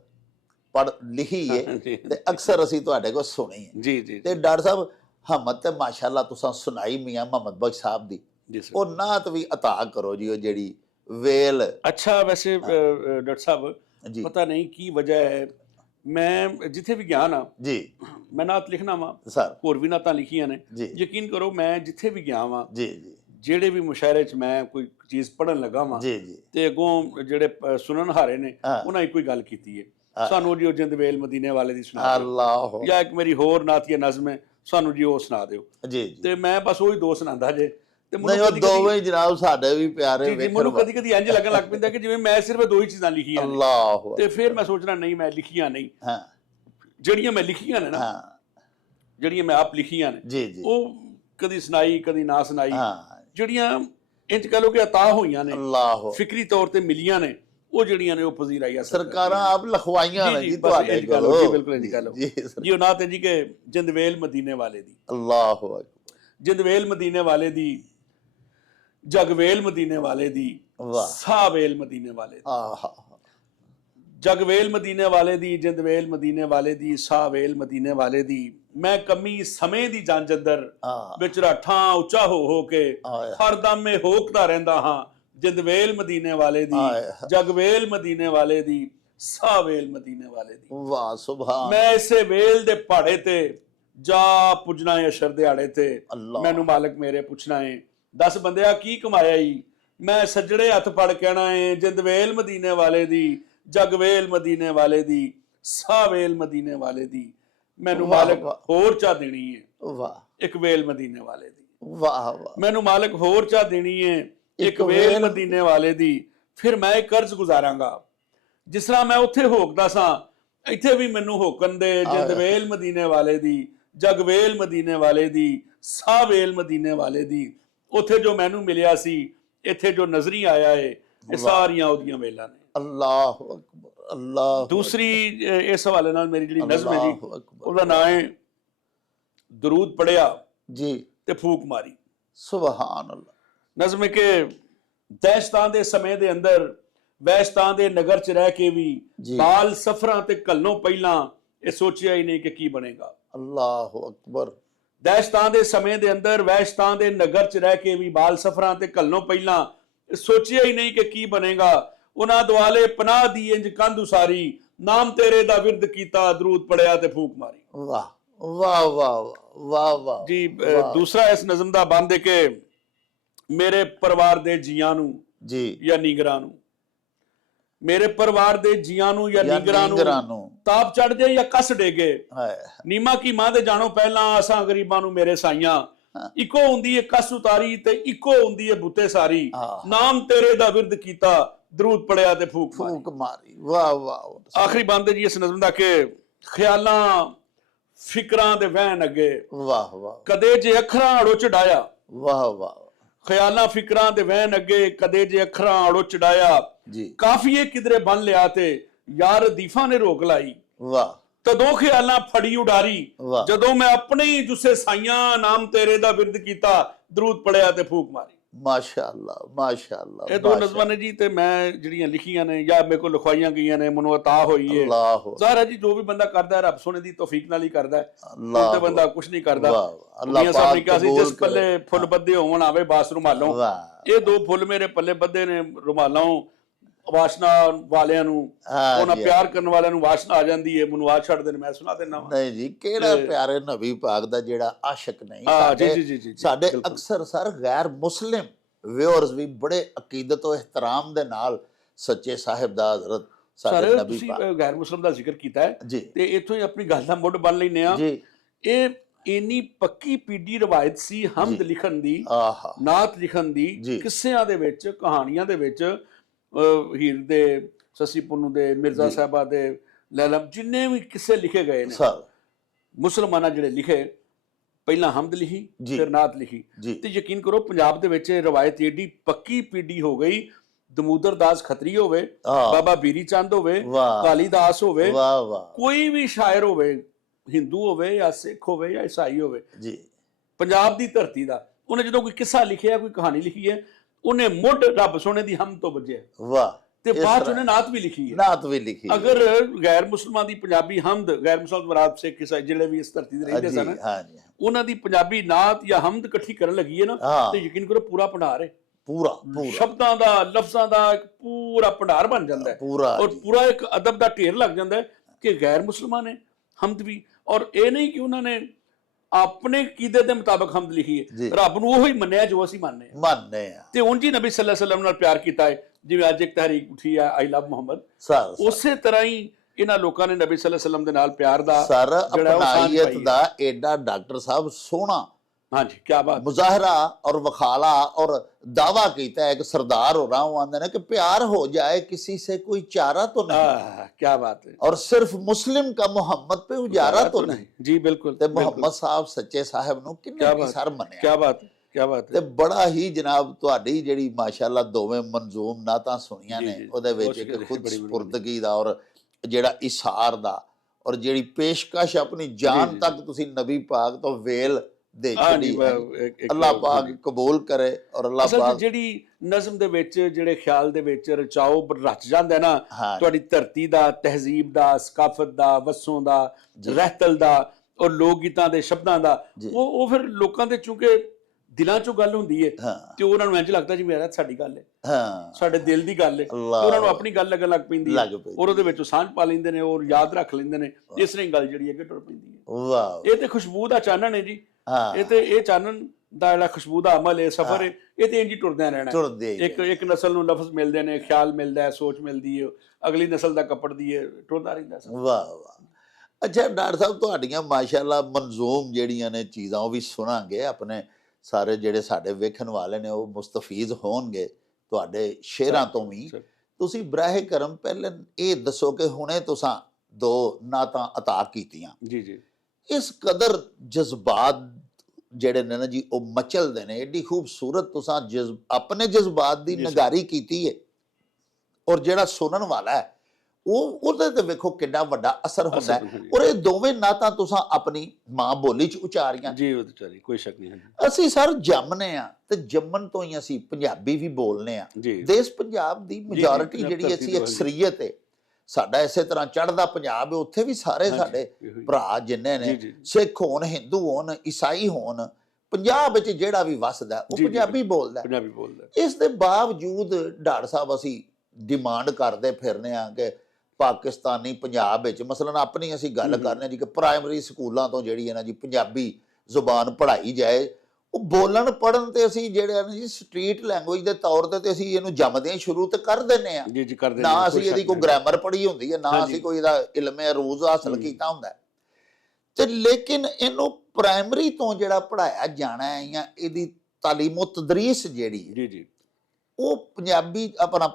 ਪੜ੍ਹ ਲਿਖੀ ਹੈ ਤੇ ਅਕਸਰ ਅਸੀਂ ਤੁਹਾਡੇ ਕੋਲ ਸੁਣੀ ਹੈ ਜੀ। ਤੇ ਡਾਕਟਰ ਸਾਹਿਬ ਹਮਦ ਤੇ ਮਾਸ਼ਾਅੱਲਾ ਤੁਸੀਂ ਸੁਣਾਈ ਮੀਆਂ ਮੁਹੰਮਦ ਬਖਸ਼ ਸਾਹਿਬ ਦੀ, ਜੀ ਸਰ। ਉਹ ਨਾਤ ਵੀ ਅਤਾ ਕਰੋ ਜੀ, ਉਹ ਜਿਹੜੀ ਵੇਲ। ਅੱਛਾ, ਵੈਸੇ ਡਾਕਟਰ ਸਾਹਿਬ ਜੀ ਪਤਾ ਨਹੀਂ ਕੀ ਵਜ੍ਹਾ ਹੈ, ਮੈਂ ਜਿੱਥੇ ਵੀ ਗਿਆ ਨਾ ਜੀ ਮੈਂ ਨਾਤ ਲਿਖਣਾ ਵਾ, ਸਰ ਹੋਰ ਵੀ ਨਾਤਾਂ ਲਿਖੀਆਂ ਨੇ। ਜੀ ਯਕੀਨ ਕਰੋ ਮੈਂ ਜਿੱਥੇ ਵੀ ਗਿਆ ਵਾਂ, ਜੀ ਜੀ ਜਿਹੜੇ ਵੀ ਮੁਸ਼ਾਇਰੇ 'ਚ ਮੈਂ ਕੋਈ ਚੀਜ਼ ਪੜ੍ਹਨ ਲੱਗਾ ਵਾਂ, ਜੀ ਜੀ ਤੇ ਅੱਗੋਂ ਜਿਹੜੇ ਸੁਣਨ ਹਾਰੇ ਨੇ ਹਾਂ। ਉਹਨਾਂ ਇੱਕੋ ਹੀ ਗੱਲ ਕੀਤੀ ਹੈ, ਸਾਨੂੰ ਜੀ ਉਹ ਜਿੰਦਵੇਲ ਮਦੀਨੇ ਵਾਲੇ ਦੀ ਸੁਣਾ ਦਿਓ, ਅੱਲਾਹ ਜਾਂ ਇੱਕ ਮੇਰੀ ਹੋਰ ਨਾਤੀਆ ਨਜ਼ਮ ਹੈ, ਸਾਨੂੰ ਜੀ ਉਹ ਸੁਣਾ ਦਿਓ। ਜੀ ਜੀ। ਤੇ ਮੈਂ ਬਸ ਉਹੀ ਦੋ ਸੁਣਾਉਂਦਾ ਜੇ। ਤੇ ਨਹੀਂ, ਉਹ ਦੋਵੇਂ ਜਨਾਬ ਸਾਡੇ ਵੀ ਪਿਆਰੇ ਜੀ ਮੈਨੂੰ ਕਦੀ ਕਦੀ ਇੰਜ ਲੱਗਣ ਲੱਗ ਪੈਂਦਾ ਕਿ ਜਿਵੇਂ ਮੈਂ ਸਿਰਫ ਦੋ ਹੀ ਚੀਜ਼ਾਂ ਲਿਖੀਆਂ ਨੇ। ਅੱਲਾਹ। ਤੇ ਫਿਰ ਮੈਂ ਸੋਚਣਾ ਨਹੀਂ, ਮੈਂ ਲਿਖੀਆਂ ਨਹੀਂ, ਹਾਂ ਜਿਹੜੀਆਂ ਮੈਂ ਲਿਖੀਆਂ ਨੇ ਨਾ, ਹਾਂ ਜਿਹੜੀਆਂ ਮੈਂ ਆਪ ਲਿਖੀਆਂ ਨੇ, ਜੀ ਜੀ ਉਹ ਕਦੀ ਸੁਣਾਈ ਕਦੀ ਨਾ ਸੁਣਾਈ, ਹਾਂ ਜਿਹੜੀਆਂ ਇੰਜ ਕਹ ਲੋ ਕਿ ਅਤਾ ਹੋਈਆਂ ਨੇ, ਅੱਲਾਹ। ਫਿਕਰੀ ਤੌਰ ਤੇ ਮਿਲੀਆਂ ਨੇ, ਉਹ ਜਿਹੜੀਆਂ ਨੇ ਉਹ ਪਜ਼ੀਰ ਆਈਆਂ ਸਰਕਾਰਾਂ ਆਪ ਲਿਖਵਾਈਆਂ ਨੇ ਜੀ ਬਸ ਤੁਹਾਡੇ ਇੰਜ ਕਹ ਲੋ ਜੀ, ਕੋਲੋਂ। ਬਿਲਕੁਲ ਇੰਜ ਕਹ ਲੋ ਜੀ ਸਰ। ਜੀ। ਉਹ ਨਾਤ ਹੈ ਜੀ ਕਿ ਜਿੰਦਵੇਲ ਮਦੀਨੇ ਵਾਲੇ ਦੀ, ਅੱਲਾਹ ਅਕਬਰ। ਜਿੰਦਵੇਲ ਮਦੀਨੇ ਵਾਲੇ ਦੀ, ਜਗਵੇਲ ਮਦੀਨੇ ਵਾਲੇ ਦੀ, ਵਾਹ। ਸਾਵੇਲ ਮਦੀਨੇ ਵਾਲੇ ਦੀ, ਆਹ ਜਗਵੇਲ ਮਦੀਨੇ ਵਾਲੇ ਦੀ, ਜਿੰਦਵੇਲ ਮਦੀਨੇ ਵਾਲੇ ਦੀ, ਸਾਵੇਲ ਮਦੀਨੇ ਵਾਲੇ ਦੀ। ਮੈਂ ਕਮੀ ਸਮੇਂ ਦੀ ਜੰਜ ਅੰਦਰ ਆਹ ਵਿੱਚ ਰਾਠਾਂ ਉੱਚਾ ਹੋ ਕੇ ਆਏ। ਹਰਦਮ ਮੈਂ ਹੋਕਦਾ ਰਹਿੰਦਾ ਹਾਂ, ਜਿੰਦਵੇਲ ਮਦੀਨੇ ਵਾਲੇ ਦੀ, ਆਏ। ਜਗਵੇਲ ਮਦੀਨੇ ਵਾਲੇ ਦੀ, ਸਾਵੇਲ ਮਦੀਨੇ ਵਾਲੇ ਦੀ। ਵਾਹ ਸੁਭਾਨ। ਮੈਂ ਇਸੇ ਵੇਲ ਦੇ ਪਹਾੜੇ ਤੇ ਜਾ ਪੁੱਜਣਾ ਏ ਅਸ਼ਰ ਦਿਹਾੜੇ ਤੇ, ਅੱਲਾਹ। ਮੈਨੂੰ ਮਾਲਕ ਮੇਰੇ ਪੁੱਛਣਾ ਏ, 10 ਬੰਦਿਆ ਕੀ ਕਮਾਇਆ ਈ, ਮੈਂ ਸੱਜੜੇ ਹੱਥ ਫੜ ਕਹਿਣਾ ਏ, ਜਿੰਦਵੇਲ ਮਦੀਨੇ ਵਾਲੇ ਦੀ, ਜਗਵੇਲ ਮਦੀਨੇ ਵਾਲੇ ਦੀ, ਸਾਵੇਲ ਮਦੀਨੇ ਵਾਲੇ ਦੀ। ਮੈਨੂੰ ਵਾਹ, ਮਾਲਕ ਵਾਹ। ਹੋਰ ਚਾਹ ਦੇਣੀ ਏ, ਵਾਹ ਇੱਕ ਵੇਲ ਮਦੀਨੇ ਵਾਲੇ ਦੀ। ਵਾਹ ਵਾਹ। ਮੈਨੂੰ ਮਾਲਕ ਹੋਰ ਚਾਹ ਦੇਣੀ ਏ, ਇੱਕ ਵੇਲ ਮਦੀਨੇ ਵਾਲੇ ਦੀ। ਫਿਰ ਮੈਂ ਇਹ ਕਰਜ਼ ਗੁਜ਼ਾਰਾਂਗਾ, ਜਿਸ ਤਰ੍ਹਾਂ ਮੈਂ ਉੱਥੇ ਹੋਕਦਾ ਸਾਂ, ਇੱਥੇ ਵੀ ਮੈਨੂੰ ਹੋਕਣ ਦੇ, ਜਿੰਦਵੇਲ ਮਦੀਨੇ ਵਾਲੇ ਦੀ, ਜਗਵੇਲ ਮਦੀਨੇ ਵਾਲੇ ਦੀ, ਸਾਵੇਲ ਮਦੀਨੇ ਵਾਲੇ ਦੀ। ਉੱਥੇ ਜੋ ਮੈਨੂੰ ਮਿਲਿਆ ਸੀ, ਇੱਥੇ ਜੋ ਨਜ਼ਰੀ ਆਇਆ ਏ, ਇਹ ਸਾਰੀਆਂ ਉਹਦੀਆਂ ਵੇਲਾਂ ਨੇ। ਅੱਲਾਹ ਅਕਬਰ। ਅੱਲਾਹ। ਦੂਸਰੀ ਇਸ ਹਵਾਲੇ ਨਾਲ ਮੇਰੀ ਜਿਹੜੀ ਨਜ਼ਮ ਹੈ ਜੀ, ਅੱਲਾਹੁ ਅਕਬਰ। ਉਹਦਾ ਨਾਂ ਹੈ ਦਰੂਦ ਪੜਿਆ ਜੀ ਤੇ ਫੂਕ ਮਾਰੀ। ਸੁਭਾਨ ਅੱਲਾਹ। ਨਜ਼ਮ ਹੈ ਕਿ ਦਹਿਸ਼ਤਾਂ ਦੇ ਸਮੇਂ ਦੇ ਅੰਦਰ, ਵਹਿਸ਼ਤਾਂ ਦੇ ਨਗਰ 'ਚ ਰਹਿ ਕੇ ਵੀ, ਜੀ। ਬਾਲ ਸਫਰਾਂ ਤੇ ਘੱਲਣੋਂ ਪਹਿਲਾਂ ਇਹ ਸੋਚਿਆ ਹੀ ਨਹੀਂ ਕਿ ਕੀ ਬਣੇਗਾ। ਅੱਲਾਹੁ ਅਕਬਰ। ਦਹਿਸ਼ਤਾਂ ਦੇ ਸਮੇਂ ਦੇ ਅੰਦਰ, ਵਹਿਸ਼ਤਾਂ ਦੇ ਨਗਰ 'ਚ ਰਹਿ ਕੇ ਵੀ, ਬਾਲ ਸਫਰਾਂ ਤੇ ਘੱਲਣੋਂ ਪਹਿਲਾਂ ਇਹ ਸੋਚਿਆ ਹੀ ਨਹੀਂ ਕਿ ਕੀ ਬਣੇਗਾ। ਉਹਨਾਂ ਦੁਆਲੇ ਪਨਾਹ ਦੀ ਇੰਜ ਕੰਧ ਉਸਾਰੀ, ਨਾਮ ਤੇਰੇ ਦਾ ਵਿਰਦ ਕੀਤਾ, ਦਰੂਦ ਪੜਿਆ ਤੇ ਫੂਕ ਮਾਰੀ। ਵਾਹ ਵਾਹ ਵਾਹ ਵਾਹ ਵਾਹ ਜੀ ਦੂਸਰਾ ਇਸ ਨਜ਼ਮ ਦਾ ਬੰਦ ਹੈ ਕਿ ਮੇਰੇ ਪਰਿਵਾਰ ਦੇ ਜੀਆਂ ਨੂੰ ਜੀ ਜਾਂ ਨੀਗਰਾਂ ਨੂੰ, ਮੇਰੇ ਪਰਿਵਾਰ ਦੇ ਜੀਆਂ ਨੂੰ ਜਾਂ ਨੀਗਰਾਂ ਨੂੰ ਤਾਪ ਚੜ ਜਾਏ ਜਾਂ ਕੱਸ ਡੇਗੇ, ਨੀਮਾ ਕੀ ਮਾਂ ਦੇ ਜਾਣੋ ਪਹਿਲਾਂ, ਅਸਾਂ ਗਰੀਬਾਂ ਨੂੰ ਮੇਰੇ ਸਾਈਆਂ। ਇੱਕੋ ਹੁੰਦੀ ਹੈ ਕੱਸ ਉਤਾਰੀ ਤੇ ਇੱਕੋ ਹੁੰਦੀ ਹੈ ਬੁੱਤੇ ਸਾਰੀ, ਨਾਮ ਤੇਰੇ ਦਾ ਵਿਰਦ ਕੀਤਾ, ਦਰੂਦ ਪੜਿਆ ਤੇ ਫੂਕ ਮਾਰੀ। ਵਾਹ ਵਾਹ। ਆਖਰੀ ਬੰਦ ਹੈ ਜੀ ਇਸ ਨਜ਼ਮ ਦਾ ਕਿ ਖਿਆਲਾਂ ਫਿਕਰਾਂ ਦੇ ਵਹਿਣ ਅੱਗੇ, ਵਾਹ ਵਾਹ। ਕਦੇ ਜੇ ਅੱਖਰਾਂ ਅੜੋ ਚੜਾਇਆ, ਵਾਹ ਵਾਹ। ਖਿਆਲਾਂ ਫਿਕਰਾਂ ਦੇ ਵਹਿਣ ਅੱਗੇ, ਕਦੇ ਜੇ ਅੱਖਰਾਂ ਅੜੋ ਚੜਾਇਆ ਜੀ। ਕਾਫੀਏ ਕਿਧਰੇ ਬੰਨ ਲਿਆ ਤੇ ਯਾਰ ਦੀਫਾ ਨੇ ਰੋਕ ਲਾਈ। ਵਾਹ। ਤਦੋਂ ਖਿਆਲਾਂ ਫੜੀ ਉਡਾਰੀ, ਵਾਹ। ਜਦੋਂ ਮੈਂ ਆਪਣੇ ਹੀ ਜੁਸੇ ਸਾਈਆਂ, ਨਾਮ ਤੇਰੇ ਦਾ ਵਿਰਦ ਕੀਤਾ, ਦਰੂਦ ਪੜਿਆ ਤੇ ਫੂਕ ਮਾਰੀ। ਮਾਸ਼ਾ ਅੱਲਾਹ ਮਾਸ਼ਾ ਅੱਲਾਹ। ਇਹ ਦੋ ਨਜ਼ਮਾਂ ਨੇ ਜੀ, ਤੇ ਮੈਂ ਜਿਹੜੀਆਂ ਲਿਖੀਆਂ ਨੇ ਜਾਂ ਮੇਰੇ ਕੋਲ ਲਿਖਵਾਈਆਂ ਗਈਆਂ ਨੇ, ਮੈਨੂੰ ਅਤਾ ਹੋਈ ਹੈ। ਜ਼ਾਹਿਰ ਜੀ ਜੋ ਵੀ ਬੰਦਾ ਕਰਦਾ ਹੈ ਰੱਬ ਸੋਨੇ ਦੀ ਤੌਫੀਕ ਨਾਲ ਹੀ ਕਰਦਾ ਹੈ, ਤੇ ਬੰਦਾ ਕੁਝ ਨਹੀਂ ਕਰਦਾ। ਅੱਲਾਹ ਪਾਕ ਨੇ ਕਿਹਾ ਸੀ ਜਿਸ ਪੱਲੇ ਫੁੱਲ ਬੱਧੇ ਹੋਣ ਆਵੇ ਬਾਸ ਰੁਮਾਲੋਂ। ਇਹ ਦੋ ਫੁੱਲ ਮੇਰੇ ਪੱਲੇ ਬੱਧੇ ਨੇ ਰੁਮਾਲੋਂ, ਵਾਸ਼ਨਾ ਵਾਲਿਆਂ ਨੂੰ, ਉਹਨਾਂ ਪਿਆਰ ਕਰਨ ਵਾਲਿਆਂ ਨੂੰ ਵਾਸ਼ਨਾ ਆ ਜਾਂਦੀ ਹੈ, ਮੈਨੂੰ ਆ ਛੱਡਦੇ ਨੇ, ਮੈਂ ਸੁਣਾ ਦੇਣਾ। ਨਹੀਂ ਜੀ, ਕਿਹੜਾ ਪਿਆਰੇ ਨਬੀ ਪਾਕ ਦਾ ਜਿਹੜਾ ਆਸ਼ਿਕ ਨਹੀਂ। ਸਾਡੇ ਅਕਸਰ ਸਰ ਗੈਰ ਮੁਸਲਿਮ ਵਿਊਅਰਸ ਵੀ ਬੜੇ ਅਕੀਦਤ ਤੇ ਇਹਿਤਰਾਮ ਦੇ ਨਾਲ ਸੱਚੇ ਸਾਹਿਬ ਦਾ ਹਜ਼ਰਤ ਸਾਡੇ ਨਬੀ ਪਾਕ। ਤੁਸੀਂ ਗੈਰ ਮੁਸਲਮ ਦਾ ਜ਼ਿਕਰ ਕੀਤਾ ਹੈ ਜੀ, ਤੇ ਇੱਥੋਂ ਹੀ ਆਪਣੀ ਗੱਲ ਦਾ ਮੁੱਢ ਬੰਨ ਲੈਨੇ ਆ ਜੀ। ਇਹ ਇੰਨੀ ਪੱਕੀ ਪੀਡੀ ਰਵਾਇਤ ਸੀ ਹਮਦ ਲਿਖਣ ਦੀ, ਨਾਤ ਲਿਖਣ ਦੀ, ਕਿੱਸਿਆਂ ਦੇ ਵਿੱਚ, ਕਹਾਣੀਆਂ ਦੇ ਵਿੱਚ, ਹੀਰ ਦੇ, ਸੱਸੀ ਪੁੰਨੂ ਦੇ, ਮਿਰਜ਼ਾ ਸਾਹਿਬਾ ਦੇ, ਲੈਲਮ, ਜਿੰਨੇ ਵੀ ਕਿੱਸੇ ਲਿਖੇ ਗਏ ਨੇ ਮੁਸਲਮਾਨਾਂ ਜਿਹੜੇ ਲਿਖੇ, ਪਹਿਲਾਂ ਹਮਦ ਲਿਖੀ ਫਿਰ ਨਾਤ ਲਿਖੀ। ਤੇ ਯਕੀਨ ਕਰੋ ਪੰਜਾਬ ਦੇ ਵਿੱਚ ਰਵਾਇਤ ਏਡੀ ਪੱਕੀ ਪੀਡੀ ਹੋ ਗਈ, ਦਮੂਦਰ ਦਾਸ ਖੱਤਰੀ ਹੋਵੇ, ਬਾਬਾ ਬੀਰੀ ਚੰਦ ਹੋਵੇ, ਕਾਲੀਦਾਸ ਹੋਵੇ, ਕੋਈ ਵੀ ਸ਼ਾਇਰ ਹੋਵੇ, ਹਿੰਦੂ ਹੋਵੇ ਜਾਂ ਸਿੱਖ ਹੋਵੇ ਜਾਂ ਈਸਾਈ ਹੋਵੇ, ਪੰਜਾਬ ਦੀ ਧਰਤੀ ਦਾ, ਉਹਨੇ ਜਦੋਂ ਕੋਈ ਕਿੱਸਾ ਲਿਖਿਆ, ਕੋਈ ਕਹਾਣੀ ਲਿਖੀ ਹੈ, ਉਹਨੇ ਮੁੱਢ ਰੱਬ ਸੋਨੇ ਦੀ ਹਮਦ ਤੋਂ ਵੱਜਿਆ। ਵਾਹ। ਤੇ ਬਾਅਦ ਉਹਨੇ ਨਾਤ ਵੀ ਲਿਖੀ ਹੈ। ਨਾਤ ਵੀ ਲਿਖੀ। ਅਗਰ ਗੈਰ ਮੁਸਲਮਾਨ ਦੀ ਪੰਜਾਬੀ ਹਮਦ, ਗੈਰ ਮੁਸਲਮਾਨ ਮਰਾਦ ਸਿੱਖ ਈਸਾਈ ਜਿਹੜੇ ਵੀ ਇਸ ਧਰਤੀ ਤੇ ਰਹਿੰਦੇ ਸਨ, ਉਹਨਾਂ ਦੀ ਪੰਜਾਬੀ ਨਾਤ ਜਾਂ ਹਮਦ ਇਕੱਠੀ ਕਰਨ ਲੱਗੀ ਹੈ ਨਾ, ਤੇ ਯਕੀਨ ਕਰੋ ਪੂਰਾ ਭੰਡਾਰ ਹੈ, ਪੂਰਾ ਸ਼ਬਦਾਂ ਦਾ, ਲਫ਼ਜ਼ਾਂ ਦਾ ਇੱਕ ਪੂਰਾ ਭੰਡਾਰ ਬਣ ਜਾਂਦਾ ਹੈ, ਔਰ ਪੂਰਾ ਇੱਕ ਅਦਬ ਦਾ ਢੇਰ ਲੱਗ ਜਾਂਦਾ ਹੈ ਕਿ ਗੈਰ ਮੁਸਲਮਾਨ ਨੇ ਹਮਦ ਵੀ, ਔਰ ਇਹ ਨਹੀਂ ਕਿ ਉਹਨਾਂ ਨੇ ਆਪਣੇ ਕੀਦੇ ਦੇ ਮੁਤਾਬਕ ਹਮਦ ਲਿਖੀ ਹੈ, ਰੱਬ ਨੂੰ ਉਹੀ ਮੰਨਿਆ ਜੋ ਅਸੀਂ ਮੰਨਦੇ ਆ, ਤੇ ਉਂਝ ਹੀ ਨਬੀ ਸੱਲੱਲਾਹੁ ਅਲੈਹਿ ਵਸੱਲਮ ਨਾਲ ਪਿਆਰ ਕੀਤਾ ਹੈ। ਜਿਵੇਂ ਅੱਜ ਇੱਕ ਤਹਿਰੀਕ ਉੱਠੀ ਹੈ ਆਈ ਲਵ ਮੁਹੰਮਦ, ਉਸੇ ਤਰ੍ਹਾਂ ਹੀ ਇਹਨਾਂ ਲੋਕਾਂ ਨੇ ਨਬੀ ਸੱਲੱਲਾਹੁ ਅਲੈਹਿ ਵਸੱਲਮ ਦੇ ਨਾਲ ਪਿਆਰ ਦਾ ਸਰ ਅਪਨਾਈਅਤ ਦਾ ਐਡਾ ਡਾਕਟਰ ਸਾਹਿਬ ਸੋਹਣਾ ਹਾਂਜੀ ਕੀ ਬਾਤ ਮੁਜ਼ਾਹਰਾ ਔਰ ਵਖਾਲਾ ਔਰ ਦਾਵਾ ਕੀਤਾ ਹੈ ਕਿ ਸਰਦਾਰ ਹੋ ਰਹਾ हूं, आंदे ना कि प्यार हो जाए किसी से कोई चारा तो नहीं, क्या बात है, और सिर्फ मुस्लिम का मोहम्मद पे उजारा तो नहीं। जी बिल्कुल, ते मोहम्मद साहब सच्चे साहब नु किन्ने सर मन्या, क्या बात है, क्या बात है। ਤੇ ਬੜਾ ਹੀ ਜਨਾਬ ਤੁਹਾਡੀ ਜਿਹੜੀ ਮਾਸ਼ਾਅੱਲਾ ਦੋਵੇਂ ਮਨਜ਼ੂਮ ਨਾਤਾਂ ਸੁਣੀਆਂ ਨੇ, ਉਹਦੇ ਵਿੱਚ ਇੱਕ ਖੁਦ ਸਪੁਰਦਗੀ ਦਾ ਔਰ ਜਿਹੜਾ ਇਸ਼ਾਰ ਦਾ ਔਰ ਜਿਹੜੀ ਪੇਸ਼ਕਸ਼ ਆਪਣੀ ਜਾਨ ਤੱਕ ਤੁਸੀਂ ਨਬੀ ਪਾਕ ਤੋਂ ਵੇਲ ਦੇ ਛੱਡੀ, ਅੱਲਾਹ ਪਾਕ ਕਬੂਲ ਕਰੇ। ਔਰ ਅੱਲਾਹ ਪਾਕ ਜਿਹੜੀ ਨਜ਼ਮ ਦੇ ਵਿੱਚ ਜਿਹੜੇ ਖਿਆਲ ਦੇ ਵਿੱਚ ਰਚਾਓ ਰਚ ਜਾਂਦਾ ਨਾ, ਤੁਹਾਡੀ ਧਰਤੀ ਦਾ, ਤਹਿਜ਼ੀਬ ਦਾ, ਸਕਾਫਤ ਦਾ, ਵਸੋਂ ਦਾ, ਰਹਿਤਲ ਦਾ ਔਰ ਲੋਕ ਗੀਤਾਂ ਦੇ ਸ਼ਬਦਾਂ ਦਾ, ਉਹ ਫਿਰ ਲੋਕਾਂ ਦੇ ਚੂੰਕਿ ਦਿਲਾਂ ਚੋਂ ਗੱਲ ਹੁੰਦੀ ਹੈ ਤੇ ਉਹਨਾਂ ਨੂੰ ਇੰਝ ਲੱਗਦਾ ਜੀ ਮੇਰਾ ਸਾਡੀ ਗੱਲ ਹੈ, ਸਾਡੇ ਦਿਲ ਦੀ ਗੱਲ ਹੈ, ਉਹਨਾਂ ਨੂੰ ਆਪਣੀ ਗੱਲ ਲੱਗਣ ਲੱਗ ਪੈਂਦੀ ਹੈ, ਔਰ ਉਹਦੇ ਵਿੱਚੋਂ ਸਾਂਝ ਪਾ ਲੈਂਦੇ ਨੇ ਔਰ ਯਾਦ ਰੱਖ ਲੈਂਦੇ ਨੇ, ਇਸ ਤਰ੍ਹਾਂ ਹੀ ਗੱਲ ਜਿਹੜੀ ਅੱਗੇ ਟੁਰ ਪੈਂਦੀ ਹੈ। ਵਾਹ, ਇਹ ਤੇ ਖੁਸ਼ਬੂ ਦਾ ਚਾਨਣ ਹੈ ਜੀ, ਇਹ ਚਾਨਣ ਦਾ ਜਿਹੜਾ ਖੁਸ਼ਬੂ ਦਾ ਅਮਲ ਹੈ, ਸਫ਼ਰ ਹੈ, ਇਹ ਤੇ ਇੰਝ ਹੀ ਟੁਰਦਿਆਂ ਰਹਿਣਾ। ਇੱਕ ਨਸਲ ਨੂੰ ਲਫ਼ਜ਼ ਮਿਲਦੇ ਨੇ, ਖਿਆਲ ਮਿਲਦਾ ਹੈ, ਸੋਚ ਮਿਲਦੀ ਹੈ, ਅਗਲੀ ਨਸਲ ਦਾ ਕੱਪੜਦੀ ਹੈ, ਟੁਰਦਾ ਰਹਿੰਦਾ। ਵਾਹ ਵਾਹ। ਅੱਛਾ ਡਾਕਟਰ ਸਾਹਿਬ, ਤੁਹਾਡੀਆਂ ਮਾਸ਼ਾਅੱਲਾ ਮਨਜ਼ੂਮ ਜਿਹੜੀਆਂ ਨੇ ਚੀਜ਼ਾਂ ਉਹ ਵੀ ਸੁਣਾਂਗੇ, ਆਪਣੇ ਸਾਰੇ ਜਿਹੜੇ ਸਾਡੇ ਵੇਖਣ ਵਾਲੇ ਨੇ ਉਹ ਮੁਸਤਫੀਜ਼ ਹੋਣਗੇ ਤੁਹਾਡੇ ਸ਼ੇਰਾਂ ਤੋਂ ਵੀ। ਤੁਸੀਂ ਬਰਾਹ ਕਰਮ ਪਹਿਲੇ ਇਹ ਦੱਸੋ ਕਿ ਹੁਣੇ ਤੁਸੀਂ 2 ਨਾਤਾਂ ਅਤਾ ਕੀਤੀਆਂ ਜੀ ਜੀ, ਇਸ ਕਦਰ ਜਜ਼ਬਾਤ ਜਿਹੜੇ ਨੇ ਨਾ ਜੀ ਉਹ ਮਚਲਦੇ ਨੇ, ਏਡੀ ਖੂਬਸੂਰਤ ਤੁਸੀਂ ਆਪਣੇ ਜਜ਼ਬਾਤ ਦੀ ਨਗਾਰੀ ਕੀਤੀ ਹੈ, ਔਰ ਜਿਹੜਾ ਸੁਣਨ ਵਾਲਾ ਹੈ ਉਹਦੇ ਤੇ ਵੇਖੋ ਕਿੰਨਾ ਵੱਡਾ ਅਸਰ ਹੁੰਦਾ ਹੈ। ਔਰ ਇਹ ਦੋਵੇਂ ਨਾਤਾਂ ਤੁਸੀਂ ਆਪਣੀ ਮਾਂ ਬੋਲੀ ਚ ਉਚਾਰੀਆਂ ਜੀ, ਉਹ ਵਿਚਾਰੀ ਕੋਈ ਸ਼ੱਕ ਨਹੀਂ। ਅਸੀਂ ਸਰ ਜੰਮਨੇ ਆ ਤੇ ਜੰਮਣ ਤੋਂ ਹੀ ਅਸੀਂ ਪੰਜਾਬੀ ਵੀ ਬੋਲਨੇ ਆ, ਦੇਸ਼ ਪੰਜਾਬ ਦੀ ਮੈਜੋਰਿਟੀ ਜਿਹੜੀ ਅਸੀਂ ਅਕਸਰੀਅਤ ਹੈ, ਸਾਡਾ ਇਸੇ ਤਰ੍ਹਾਂ ਚੜ੍ਹਦਾ ਪੰਜਾਬ ਹੈ, ਉੱਥੇ ਵੀ ਸਾਰੇ ਸਾਡੇ ਭਰਾ ਜਿੰਨੇ ਨੇ, ਸਿੱਖ ਹੋਣ, ਹਿੰਦੂ ਹੋਣ, ਈਸਾਈ ਹੋਣ, ਪੰਜਾਬ ਵਿੱਚ ਜਿਹੜਾ ਵੀ ਵਸਦਾ ਉਹ ਪੰਜਾਬੀ ਬੋਲਦਾ। ਇਸ ਦੇ ਬਾਵਜੂਦ ਡਾਕਟਰ ਸਾਹਿਬ ਅਸੀਂ ਡਿਮਾਂਡ ਕਰਦੇ ਫਿਰਨੇ ਆ ਕਿ ਪਾਕਿਸਤਾਨੀ ਪੰਜਾਬ ਵਿੱਚ ਮਸਲਨ ਆਪਣੀ ਅਸੀਂ ਗੱਲ ਕਰਨੇ ਜੀ ਕਿ ਪ੍ਰਾਇਮਰੀ ਸਕੂਲਾਂ ਤੋਂ ਜਿਹੜੀ ਹੈ ਨਾ ਜੀ ਪੰਜਾਬੀ ਜ਼ੁਬਾਨ ਪੜ੍ਹਾਈ ਜਾਏ, ਉਹ ਬੋਲਣ ਪੜ੍ਹਨ ਤੇ ਅਸੀਂ ਜਿਹੜੇ ਨੇ ਜੀ ਸਟਰੀਟ ਲੈਂਗੁਏਜ ਦੇ ਤੌਰ ਤੇ ਅਸੀਂ ਇਹਨੂੰ ਜੰਮਦੇ ਸ਼ੁਰੂ ਤੇ ਕਰ ਦਿੰਨੇ ਆ, ਨਾ ਅਸੀਂ ਇਹਦੀ ਕੋਈ ਗ੍ਰਾਮਰ ਪੜ੍ਹੀ ਹੁੰਦੀ ਹੈ, ਨਾ ਅਸੀਂ ਕੋਈ ਇਹਦਾ ਇਲਮੇ ਰੂਜ਼ ਹਾਸਲ ਕੀਤਾ ਹੁੰਦਾ ਤੇ, ਲੇਕਿਨ ਇਹਨੂੰ ਪ੍ਰਾਇਮਰੀ ਤੋਂ ਜਿਹੜਾ ਪੜ੍ਹਾਇਆ ਜਾਣਾ ਹੈ ਜਾਂ ਇਹਦੀ ਤਾਲੀਮੋ ਤਦਰੀਸ ਜਿਹੜੀ ਜੀ ਜੀ ਉਹ ਪੰਜਾਬੀ ਆਪਣਾ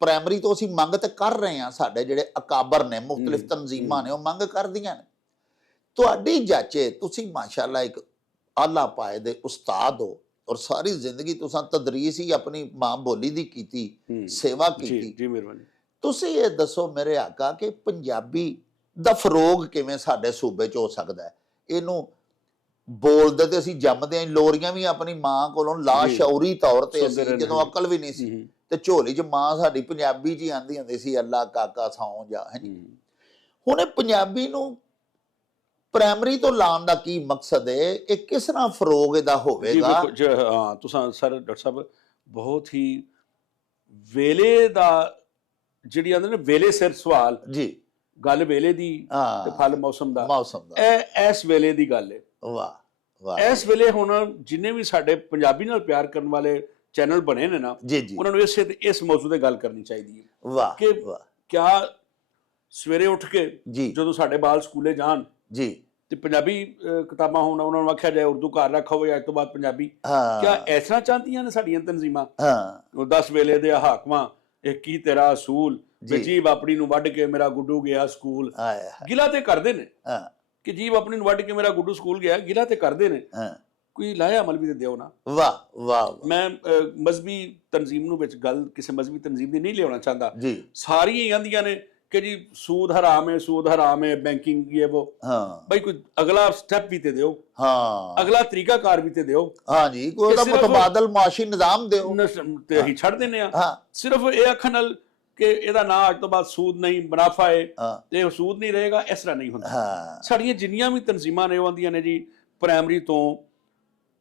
ਪ੍ਰਾਇਮਰੀ ਤੋਂ ਅਸੀਂ ਮੰਗ ਤੇ ਕਰ ਰਹੇ ਹਾਂ, ਸਾਡੇ ਜਿਹੜੇ ਅਕਾਬਰ ਨੇ, ਮੁਖਤਲਿਫ ਤਨਜ਼ੀਮਾਂ ਨੇ ਉਹ ਮੰਗ ਕਰਦੀਆਂ ਨੇ। ਤੁਹਾਡੀ ਜਾਚੇ ਤੁਸੀਂ ਮਾਸ਼ਾਅੱਲਾ ਇੱਕ ਆਲਾ ਪਾਏ ਦੇ ਉਸਤਾਦ ਹੋ ਔਰ ਸਾਰੀ ਜ਼ਿੰਦਗੀ ਤੁਸੀਂ ਤਦਰੀਸ ਹੀ ਆਪਣੀ ਮਾਂ ਬੋਲੀ ਦੀ ਕੀਤੀ, ਸੇਵਾ ਕੀਤੀ। ਜੀ ਮਿਹਰਬਾਨੀ। ਤੁਸੀਂ ਇਹ ਦੱਸੋ ਮੇਰੇ ਆਕਾ ਕਿ ਪੰਜਾਬੀ ਦਾ ਫਰੋਗ ਕਿਵੇਂ ਸਾਡੇ ਸੂਬੇ 'ਚ ਹੋ ਸਕਦਾ ਹੈ? ਇਹਨੂੰ ਬੋਲਦੇ ਤੇ ਅਸੀਂ ਜੰਮਦੇ ਆਂ, ਲੋਰੀਆਂ ਵੀ ਆਪਣੀ ਮਾਂ ਕੋਲੋਂ ਲਾਸ਼ੌਰੀ ਤੌਰ ਤੇ ਅਸੀਂ ਜਦੋਂ ਅਕਲ ਵੀ ਨਹੀਂ ਸੀ ਤੇ ਝੋਲੀ 'ਚ ਮਾਂ ਸਾਡੀ ਪੰਜਾਬੀ 'ਚ ਹੀ ਆਂਦੀ ਹੁੰਦੀ ਸੀ, ਅੱਲਾ ਕਾਕਾ ਸੌਂ ਜਾ। ਹੁਣ ਇਹ ਪੰਜਾਬੀ ਨੂੰ ਪ੍ਰਾਇਮਰੀ ਤੋਂ ਲਾਉਣ ਦਾ ਕੀ ਮਕਸਦ ਹੈ? ਇਹ ਕਿਸ ਤਰ੍ਹਾਂ ਫਰੋਗ ਇਹਦਾ ਹੋਵੇਗਾ? ਹਾਂ ਤੁਸੀਂ ਸਰ ਡਾਕਟਰ ਸਾਹਿਬ ਬਹੁਤ ਹੀ ਵੇਲੇ ਦਾ ਜਿਹੜੀ ਆਂਦੇ ਨੇ ਵੇਲੇ ਸਿਰ ਸਵਾਲ ਜੀ, ਗੱਲ ਵੇਲੇ ਦੀ ਤੇ ਫਲ ਮੌਸਮ ਦਾ, ਇਹ ਇਸ ਵੇਲੇ ਦੀ ਗੱਲ ਹੈ। ਵਾਹ ਵਾਹ। ਇਸ ਵੇਲੇ ਹੁਣ ਜਿੰਨੇ ਵੀ ਸਾਡੇ ਪੰਜਾਬੀ ਨਾਲ ਪਿਆਰ ਕਰਨ ਵਾਲੇ ਚੈਨਲ ਬਣੇ ਨੇ ਨਾ, ਉਹਨਾਂ ਨੂੰ ਇਸ ਮੌਜੂ ਤੇ ਗੱਲ ਕਰਨੀ ਚਾਹੀਦੀ ਹੈ। ਵਾਹ ਕਿ ਕਿਆ ਸਵੇਰੇ ਉੱਠ ਕੇ ਜਦੋਂ ਸਾਡੇ ਬਾਲ ਸਕੂਲੇ ਜਾਣ ਜੀ ਤੇ ਪੰਜਾਬੀ ਕਿਤਾਬਾਂ ਹੋਣ, ਉਹਨਾਂ ਨੂੰ ਆਖਿਆ ਜਾਏ ਉਰਦੂ ਘਰ ਰੱਖੋ ਹੋਵੇ ਅੱਜ ਤੋਂ ਬਾਅਦ ਪੰਜਾਬੀ, ਕਿਆ ਇਸ ਤਰ੍ਹਾਂ ਚਾਹੁੰਦੀਆਂ ਨੇ ਸਾਡੀਆਂ ਤਨਜ਼ੀਮਾਂ? 10 ਵੇਲੇ ਦੇ ਹਾਕਮਾਂ ਇਹ ਕੀ ਤੇਰਾ ਅਸੂਲ, ਜੀਬ ਆਪਣੀ ਨੂੰ ਵੱਢ ਕੇ ਮੇਰਾ ਗੁੱਡੂ ਗਿਆ ਸਕੂਲ, ਗਿਲਾ ਤੇ ਕਰਦੇ ਨੇ ਕਿ ਜੀਬ ਆਪਣੀ ਨੂੰ ਵੱਢ ਕੇ ਮੇਰਾ ਗੁੱਡੂ ਸਕੂਲ ਗਿਆ, ਗਿਲਾ ਤੇ ਕਰਦੇ ਨੇ। ਕੋਈ ਲਾਇਆ ਅਮਲ ਵੀ ਤੇ ਦਿਓ ਨਾ। ਵਾਹ ਵਾਹ। ਮੈਂ ਮਜ਼ਹਬੀ ਤਨਜ਼ੀਮ ਨੂੰ ਵਿੱਚ ਗੱਲ ਕਿਸੇ ਮਜ਼ਹਬੀ ਤਨਜ਼ੀਮ ਦੀ ਨਹੀਂ ਲਿਆਉਣਾ ਚਾਹੁੰਦਾ, ਸਾਰੀਆਂ ਹੀ ਆਂਦੀਆਂ ਨੇ ਕਿ ਜੀ ਸੂਦ ਹਰਾਮ ਹੈ, ਸੂਦ ਹਰਾਮ ਹੈ, ਬੈਂਕਿੰਗ ਇਹ ਉਹ। ਭਾਈ ਕੋਈ ਅਗਲਾ ਸਟੈਪ ਵੀ ਤੇ ਦਿਓ, ਅਗਲਾ ਤਰੀਕਾਕਾਰ ਵੀ ਤੇ ਦਿਓ। ਹਾਂਜੀ, ਕੋਈ ਉਹਦਾ ਮੁਤਬਾਦਲ ਮਾਸ਼ੀ ਨਿਜ਼ਾਮ ਦਿਓ ਤੇ ਅਸੀਂ ਛੱਡ ਦਿੰਦੇ ਆ ਸਿਰਫ ਇਹ ਅੱਖਾਂ ਨਾਲ ਕਿ ਇਹਦਾ ਨਾਂ ਅੱਜ ਤੋਂ ਬਾਅਦ ਸੂਦ ਨਹੀਂ ਮੁਨਾਫਾ ਹੈ ਤੇ ਉਹ ਸੂਦ ਨਹੀਂ ਰਹੇਗਾ, ਇਸ ਤਰ੍ਹਾਂ ਨਹੀਂ ਹੁੰਦਾ। ਸਾਡੀਆਂ ਜਿੰਨੀਆਂ ਵੀ ਤਨਜ਼ੀਮਾਂ ਨੇ ਉਹ ਆਂਦੀਆਂ ਨੇ ਜੀ ਪ੍ਰਾਇਮਰੀ ਤੋਂ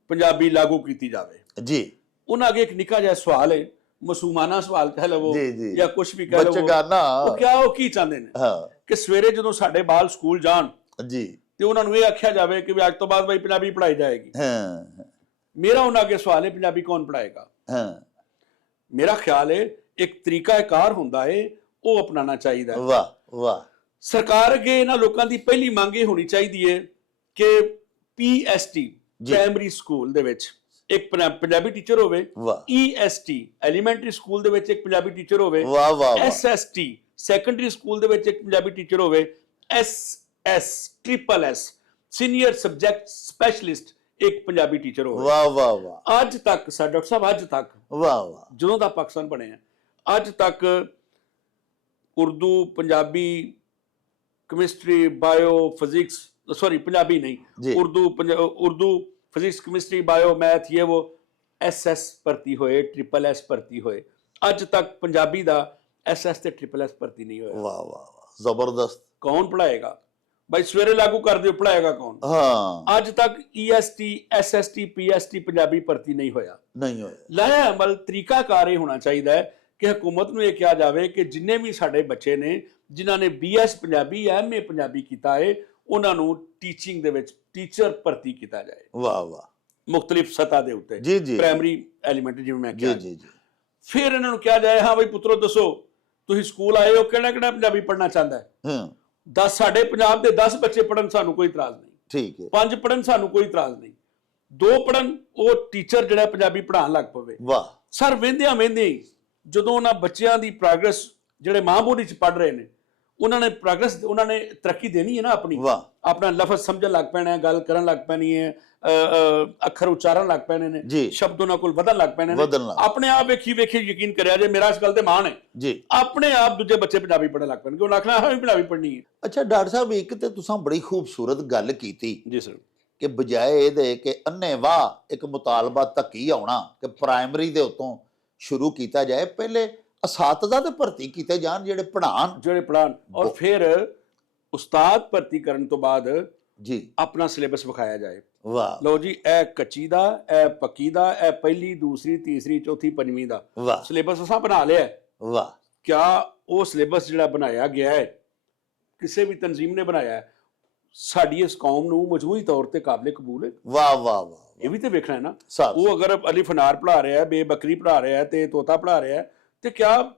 ਪੰਜਾਬੀ ਲਾਗੂ ਕੀਤੀ ਜਾਵੇ ਜੀ। ਉਹਨਾਂ ਅੱਗੇ ਇੱਕ ਨਿੱਕਾ ਜਿਹਾ ਸਵਾਲ ਹੈ, ਮਾਸੂਮਾਨਾ ਸਵਾਲ ਕਹਿ ਲਵੋ ਜਾਂ ਕੁਝ ਵੀ ਕਹਿ ਲਵੋ, ਬਚਗਾਨਾ। ਉਹ ਕੀ ਚਾਹੁੰਦੇ ਨੇ ਹਾਂ ਕਿ ਸਵੇਰੇ ਜਦੋਂ ਸਾਡੇ ਬਾਲ ਸਕੂਲ ਜਾਣ ਜੀ ਤੇ ਉਹਨਾਂ ਨੂੰ ਇਹ ਆਖਿਆ ਜਾਵੇ ਕਿ ਵੀ ਅੱਜ ਤੋਂ ਬਾਅਦ ਬਈ ਪੰਜਾਬੀ ਪੜ੍ਹਾਈ ਜਾਏਗੀ। ਹਾਂ ਮੇਰਾ ਉਹਨਾਂ ਅੱਗੇ ਸਵਾਲ ਹੈ, ਪੰਜਾਬੀ ਕੌਣ ਪੜ੍ਹਾਏਗਾ? ਹਾਂ ਮੇਰਾ ਖਿਆਲ ਹੈ ਇੱਕ ਤਰੀਕਾਕਾਰ ਹੁੰਦਾ ਹੈ, ਉਹ ਅਪਣਾਉਣਾ ਚਾਹੀਦਾ ਹੈ। ਵਾਹ ਵਾਹ। ਸਰਕਾਰ ਅੱਗੇ ਇਹਨਾਂ ਲੋਕਾਂ ਦੀ ਪਹਿਲੀ ਮੰਗ ਇਹ ਹੋਣੀ ਚਾਹੀਦੀ ਹੈ ਕਿ PST ਪ੍ਰਾਇਮਰੀ ਸਕੂਲ ਦੇ ਵਿੱਚ ਇੱਕ ਪੰਜਾਬੀ ਟੀਚਰ ਹੋਵੇ, ਵਾਹ। EST ਐਲੀਮੈਂਟਰੀ ਸਕੂਲ ਦੇ ਵਿੱਚ ਇੱਕ ਪੰਜਾਬੀ ਟੀਚਰ ਹੋਵੇ, ਵਾਹ ਵਾਹ। SST ਸੈਕੰਡਰੀ ਸਕੂਲ ਦੇ ਵਿੱਚ ਇੱਕ ਪੰਜਾਬੀ ਟੀਚਰ ਹੋਵੇ, SSSS ਸੀਨੀਅਰ ਸਬਜੈਕਟ ਸਪੈਸ਼ਲਿਸਟ ਇੱਕ ਪੰਜਾਬੀ ਟੀਚਰ ਹੋਵੇ। ਵਾਹ ਵਾਹ ਵਾਹ। ਅੱਜ ਤੱਕ ਡਾਕਟਰ ਸਾਹਿਬ, ਅੱਜ ਤੱਕ ਵਾਹ ਵਾਹ, ਜਦੋਂ ਦਾ ਪਾਕਿਸਤਾਨ ਬਣਿਆ ਅੱਜ ਤੱਕ Urdu, Punjabi, chemistry, bio, physics, sorry Punjabi ਨਹੀਂ, Urdu, physics, chemistry, bio, math, ਇਹ ਉਹ SS ਭਰਤੀ ਹੋਏ, SSS ਭਰਤੀ ਹੋਏ। ਅੱਜ ਤੱਕ ਪੰਜਾਬੀ ਦਾ SS ਤੇ SSS ਭਰਤੀ ਨਹੀਂ ਹੋਇਆ। ਵਾਹ ਵਾਹ ਵਾਹ, ਜ਼ਬਰਦਸਤ। ਕੌਣ ਪੜਾਏਗਾ ਭਾਈ? ਸਵੇਰੇ ਲਾਗੂ ਕਰ ਦਿਓ, ਪੜਾਏਗਾ ਕੌਣ? ਹਾਂ, ਅੱਜ ਤੱਕ EST, SST, PST ਪੰਜਾਬੀ ਭਰਤੀ ਨਹੀਂ ਹੋਇਆ। ਨਹੀਂ ਹੋਇਆ। ਲਾਇਆ ਅਮਲ ਤਰੀਕਾਕਾਰ ਇਹ ਹੋਣਾ ਚਾਹੀਦਾ ਹੈ ਕਿ ਹਕੂਮਤ ਨੂੰ ਇਹ ਕਿਹਾ ਜਾਵੇ ਕਿ ਜਿੰਨੇ ਵੀ ਸਾਡੇ ਬੱਚੇ ਨੇ ਜਿਨ੍ਹਾਂ ਨੇ BS ਪੰਜਾਬੀ, MA ਪੰਜਾਬੀ ਕੀਤਾ ਹੈ, ਉਹਨਾਂ ਨੂੰ ਟੀਚਿੰਗ ਦੇ ਵਿੱਚ ਟੀਚਰ ਭਰਤੀ ਕੀਤਾ ਜਾਏ। ਵਾਹ ਵਾਹ। ਮੁxtਲਿਫ ਸਤ੍ਹਾ ਦੇ ਉੱਤੇ, ਜੀ ਜੀ, ਪ੍ਰਾਇਮਰੀ, ਐਲੀਮੈਂਟਰੀ, ਜਿਵੇਂ ਮੈਂ ਕਿਹਾ। ਜੀ ਜੀ ਜੀ। ਫਿਰ ਇਹਨਾਂ ਨੂੰ ਕਿਹਾ ਜਾਏ, ਹਾਂ ਬਈ ਪੁੱਤਰੋ ਦੱਸੋ ਤੁਸੀਂ ਸਕੂਲ ਆਏ ਹੋ, ਕਿਹੜਾ ਕਿਹੜਾ ਪੰਜਾਬੀ ਪੜ੍ਹਨਾ ਚਾਹੁੰਦਾ ਹੈ? ਹਾਂ 10 ਸਾਡੇ ਪੰਜਾਬ ਦੇ 10 ਬੱਚੇ ਪੜ੍ਹਨ, ਸਾਨੂੰ ਕੋਈ ਇਤਰਾਜ਼ ਨਹੀਂ। ਠੀਕ ਹੈ। 5 ਪੜ੍ਹਨ, ਸਾਨੂੰ ਕੋਈ ਇਤਰਾਜ਼ ਨਹੀਂ। 2 ਪੜ੍ਹਨ, ਉਹ ਟੀਚਰ ਜਿਹੜਾ ਪੰਜਾਬੀ ਪੜ੍ਹਾਉਣ ਲੱਗ ਪਵੇ। ਵਾਹ। ਸਰ ਵਹਿੰਦਿਆਂ ਹੀ ਜਦੋਂ ਉਹਨਾਂ ਬੱਚਿਆਂ ਦੀ ਪ੍ਰੋਗਰੈਸ, ਜਿਹੜੇ ਮਾਂ ਬੋਲੀ ਚ ਪੜ੍ਹ ਰਹੇ ਨੇ, ਉਹਨਾਂ ਨੇ ਪ੍ਰੋਗਰੈਸ, ਉਹਨਾਂ ਨੇ ਤਰੱਕੀ ਦੇਣੀ ਹੈ ਨਾ ਆਪਣੀ। ਵਾਹ। ਆਪਣਾ ਲਫ਼ਜ਼ ਸਮਝਣ ਲੱਗ ਪੈਣਾ ਹੈ, ਗੱਲ ਕਰਨ ਲੱਗ ਪੈਣੀ ਹੈ, ਅੱਖਰ ਉਚਾਰਨ ਲੱਗ ਪੈਣੇ ਨੇ, ਸ਼ਬਦ ਉਹਨਾਂ ਕੋਲ ਵਧਣ ਲੱਗ ਪੈਣੇ ਨੇ। ਆਪਣੇ ਆਪ ਵੇਖੀ ਯਕੀਨ ਕਰਿਆ ਜੇ, ਮੇਰਾ ਇਸ ਗੱਲ ਤੇ ਮਾਣ ਹੈ ਜੀ, ਆਪਣੇ ਆਪ ਦੂਜੇ ਬੱਚੇ ਪੰਜਾਬੀ ਪੜ੍ਹਨ ਲੱਗ ਪੈਣਗੇ, ਉਹਨਾਂ ਆਖਣਾ ਹਾਂ ਪੰਜਾਬੀ ਪੜ੍ਹਨੀ ਹੈ। ਅੱਛਾ ਡਾਕਟਰ ਸਾਹਿਬ, ਇੱਕ ਤੇ ਤੁਸੀਂ ਬੜੀ ਖੂਬਸੂਰਤ ਗੱਲ ਕੀਤੀ ਜੀ ਸਰ, ਕਿ ਬਜਾਏ ਇਹਦੇ ਕਿ ਅੰਨ੍ਹੇਵਾਹ ਇੱਕ ਮੁਤਾਲਬਾ ਧੱਕੀ ਆਉਣਾ ਕਿ ਪ੍ਰਾਇਮਰੀ ਦੇ ਉੱਤੋਂ ਸ਼ੁਰੂ ਕੀਤਾ ਜਾਏ, ਪਹਿਲੇ ਅਸਾਤਜ਼ਾ ਤੇ ਭਰਤੀ ਕੀਤੇ ਜਾਣ ਜਿਹੜੇ ਪੜ੍ਹਾਉਣ, ਔਰ ਫਿਰ ਉਸਤਾਦ ਭਰਤੀ ਕਰਨ ਤੋਂ ਬਾਅਦ ਜੀ ਆਪਣਾ ਸਿਲੇਬਸ ਵਿਖਾਇਆ ਜਾਏ। ਵਾਹ। ਲਓ ਜੀ, ਇਹ ਕੱਚੀ ਦਾ, ਇਹ ਪੱਕੀ ਦਾ, ਇਹ ਪਹਿਲੀ, ਦੂਸਰੀ, ਤੀਸਰੀ, ਚੌਥੀ, ਪੰਜਵੀਂ ਦਾ ਸਿਲੇਬਸ ਅਸਾਂ ਬਣਾ ਲਿਆ। ਵਾਹ। ਕਿਆ ਉਹ ਸਿਲੇਬਸ ਜਿਹੜਾ ਬਣਾਇਆ ਗਿਆ ਹੈ, ਕਿਸੇ ਵੀ ਤਨਜ਼ੀਮ ਨੇ ਬਣਾਇਆ ਹੈ, ਸਾਡੀ ਇਸ ਕੌਮ ਨੂੰ ਮਜਮੂਈ ਤੌਰ ਤੇ ਕਾਬਲੇ ਕਬੂਲ ਹੈ? ਵਾਹ ਵਾਹ ਵਾਹ। ਇਹ ਵੀ ਤੇ ਵੇਖਣਾ ਹੈ ਨਾ। ਉਹ ਅਗਰ ਅਲਿਫ ਅਨਾਰ ਪੜ੍ਹਾ ਰਿਹਾ ਹੈ, ਬੇਬਕਰੀ ਪੜ੍ਹਾ ਰਿਹਾ ਹੈ ਤੇ ਤੋਤਾ ਪੜ੍ਹਾ ਰਿਹਾ ਹੈ, ਤੇ ਕਿਆ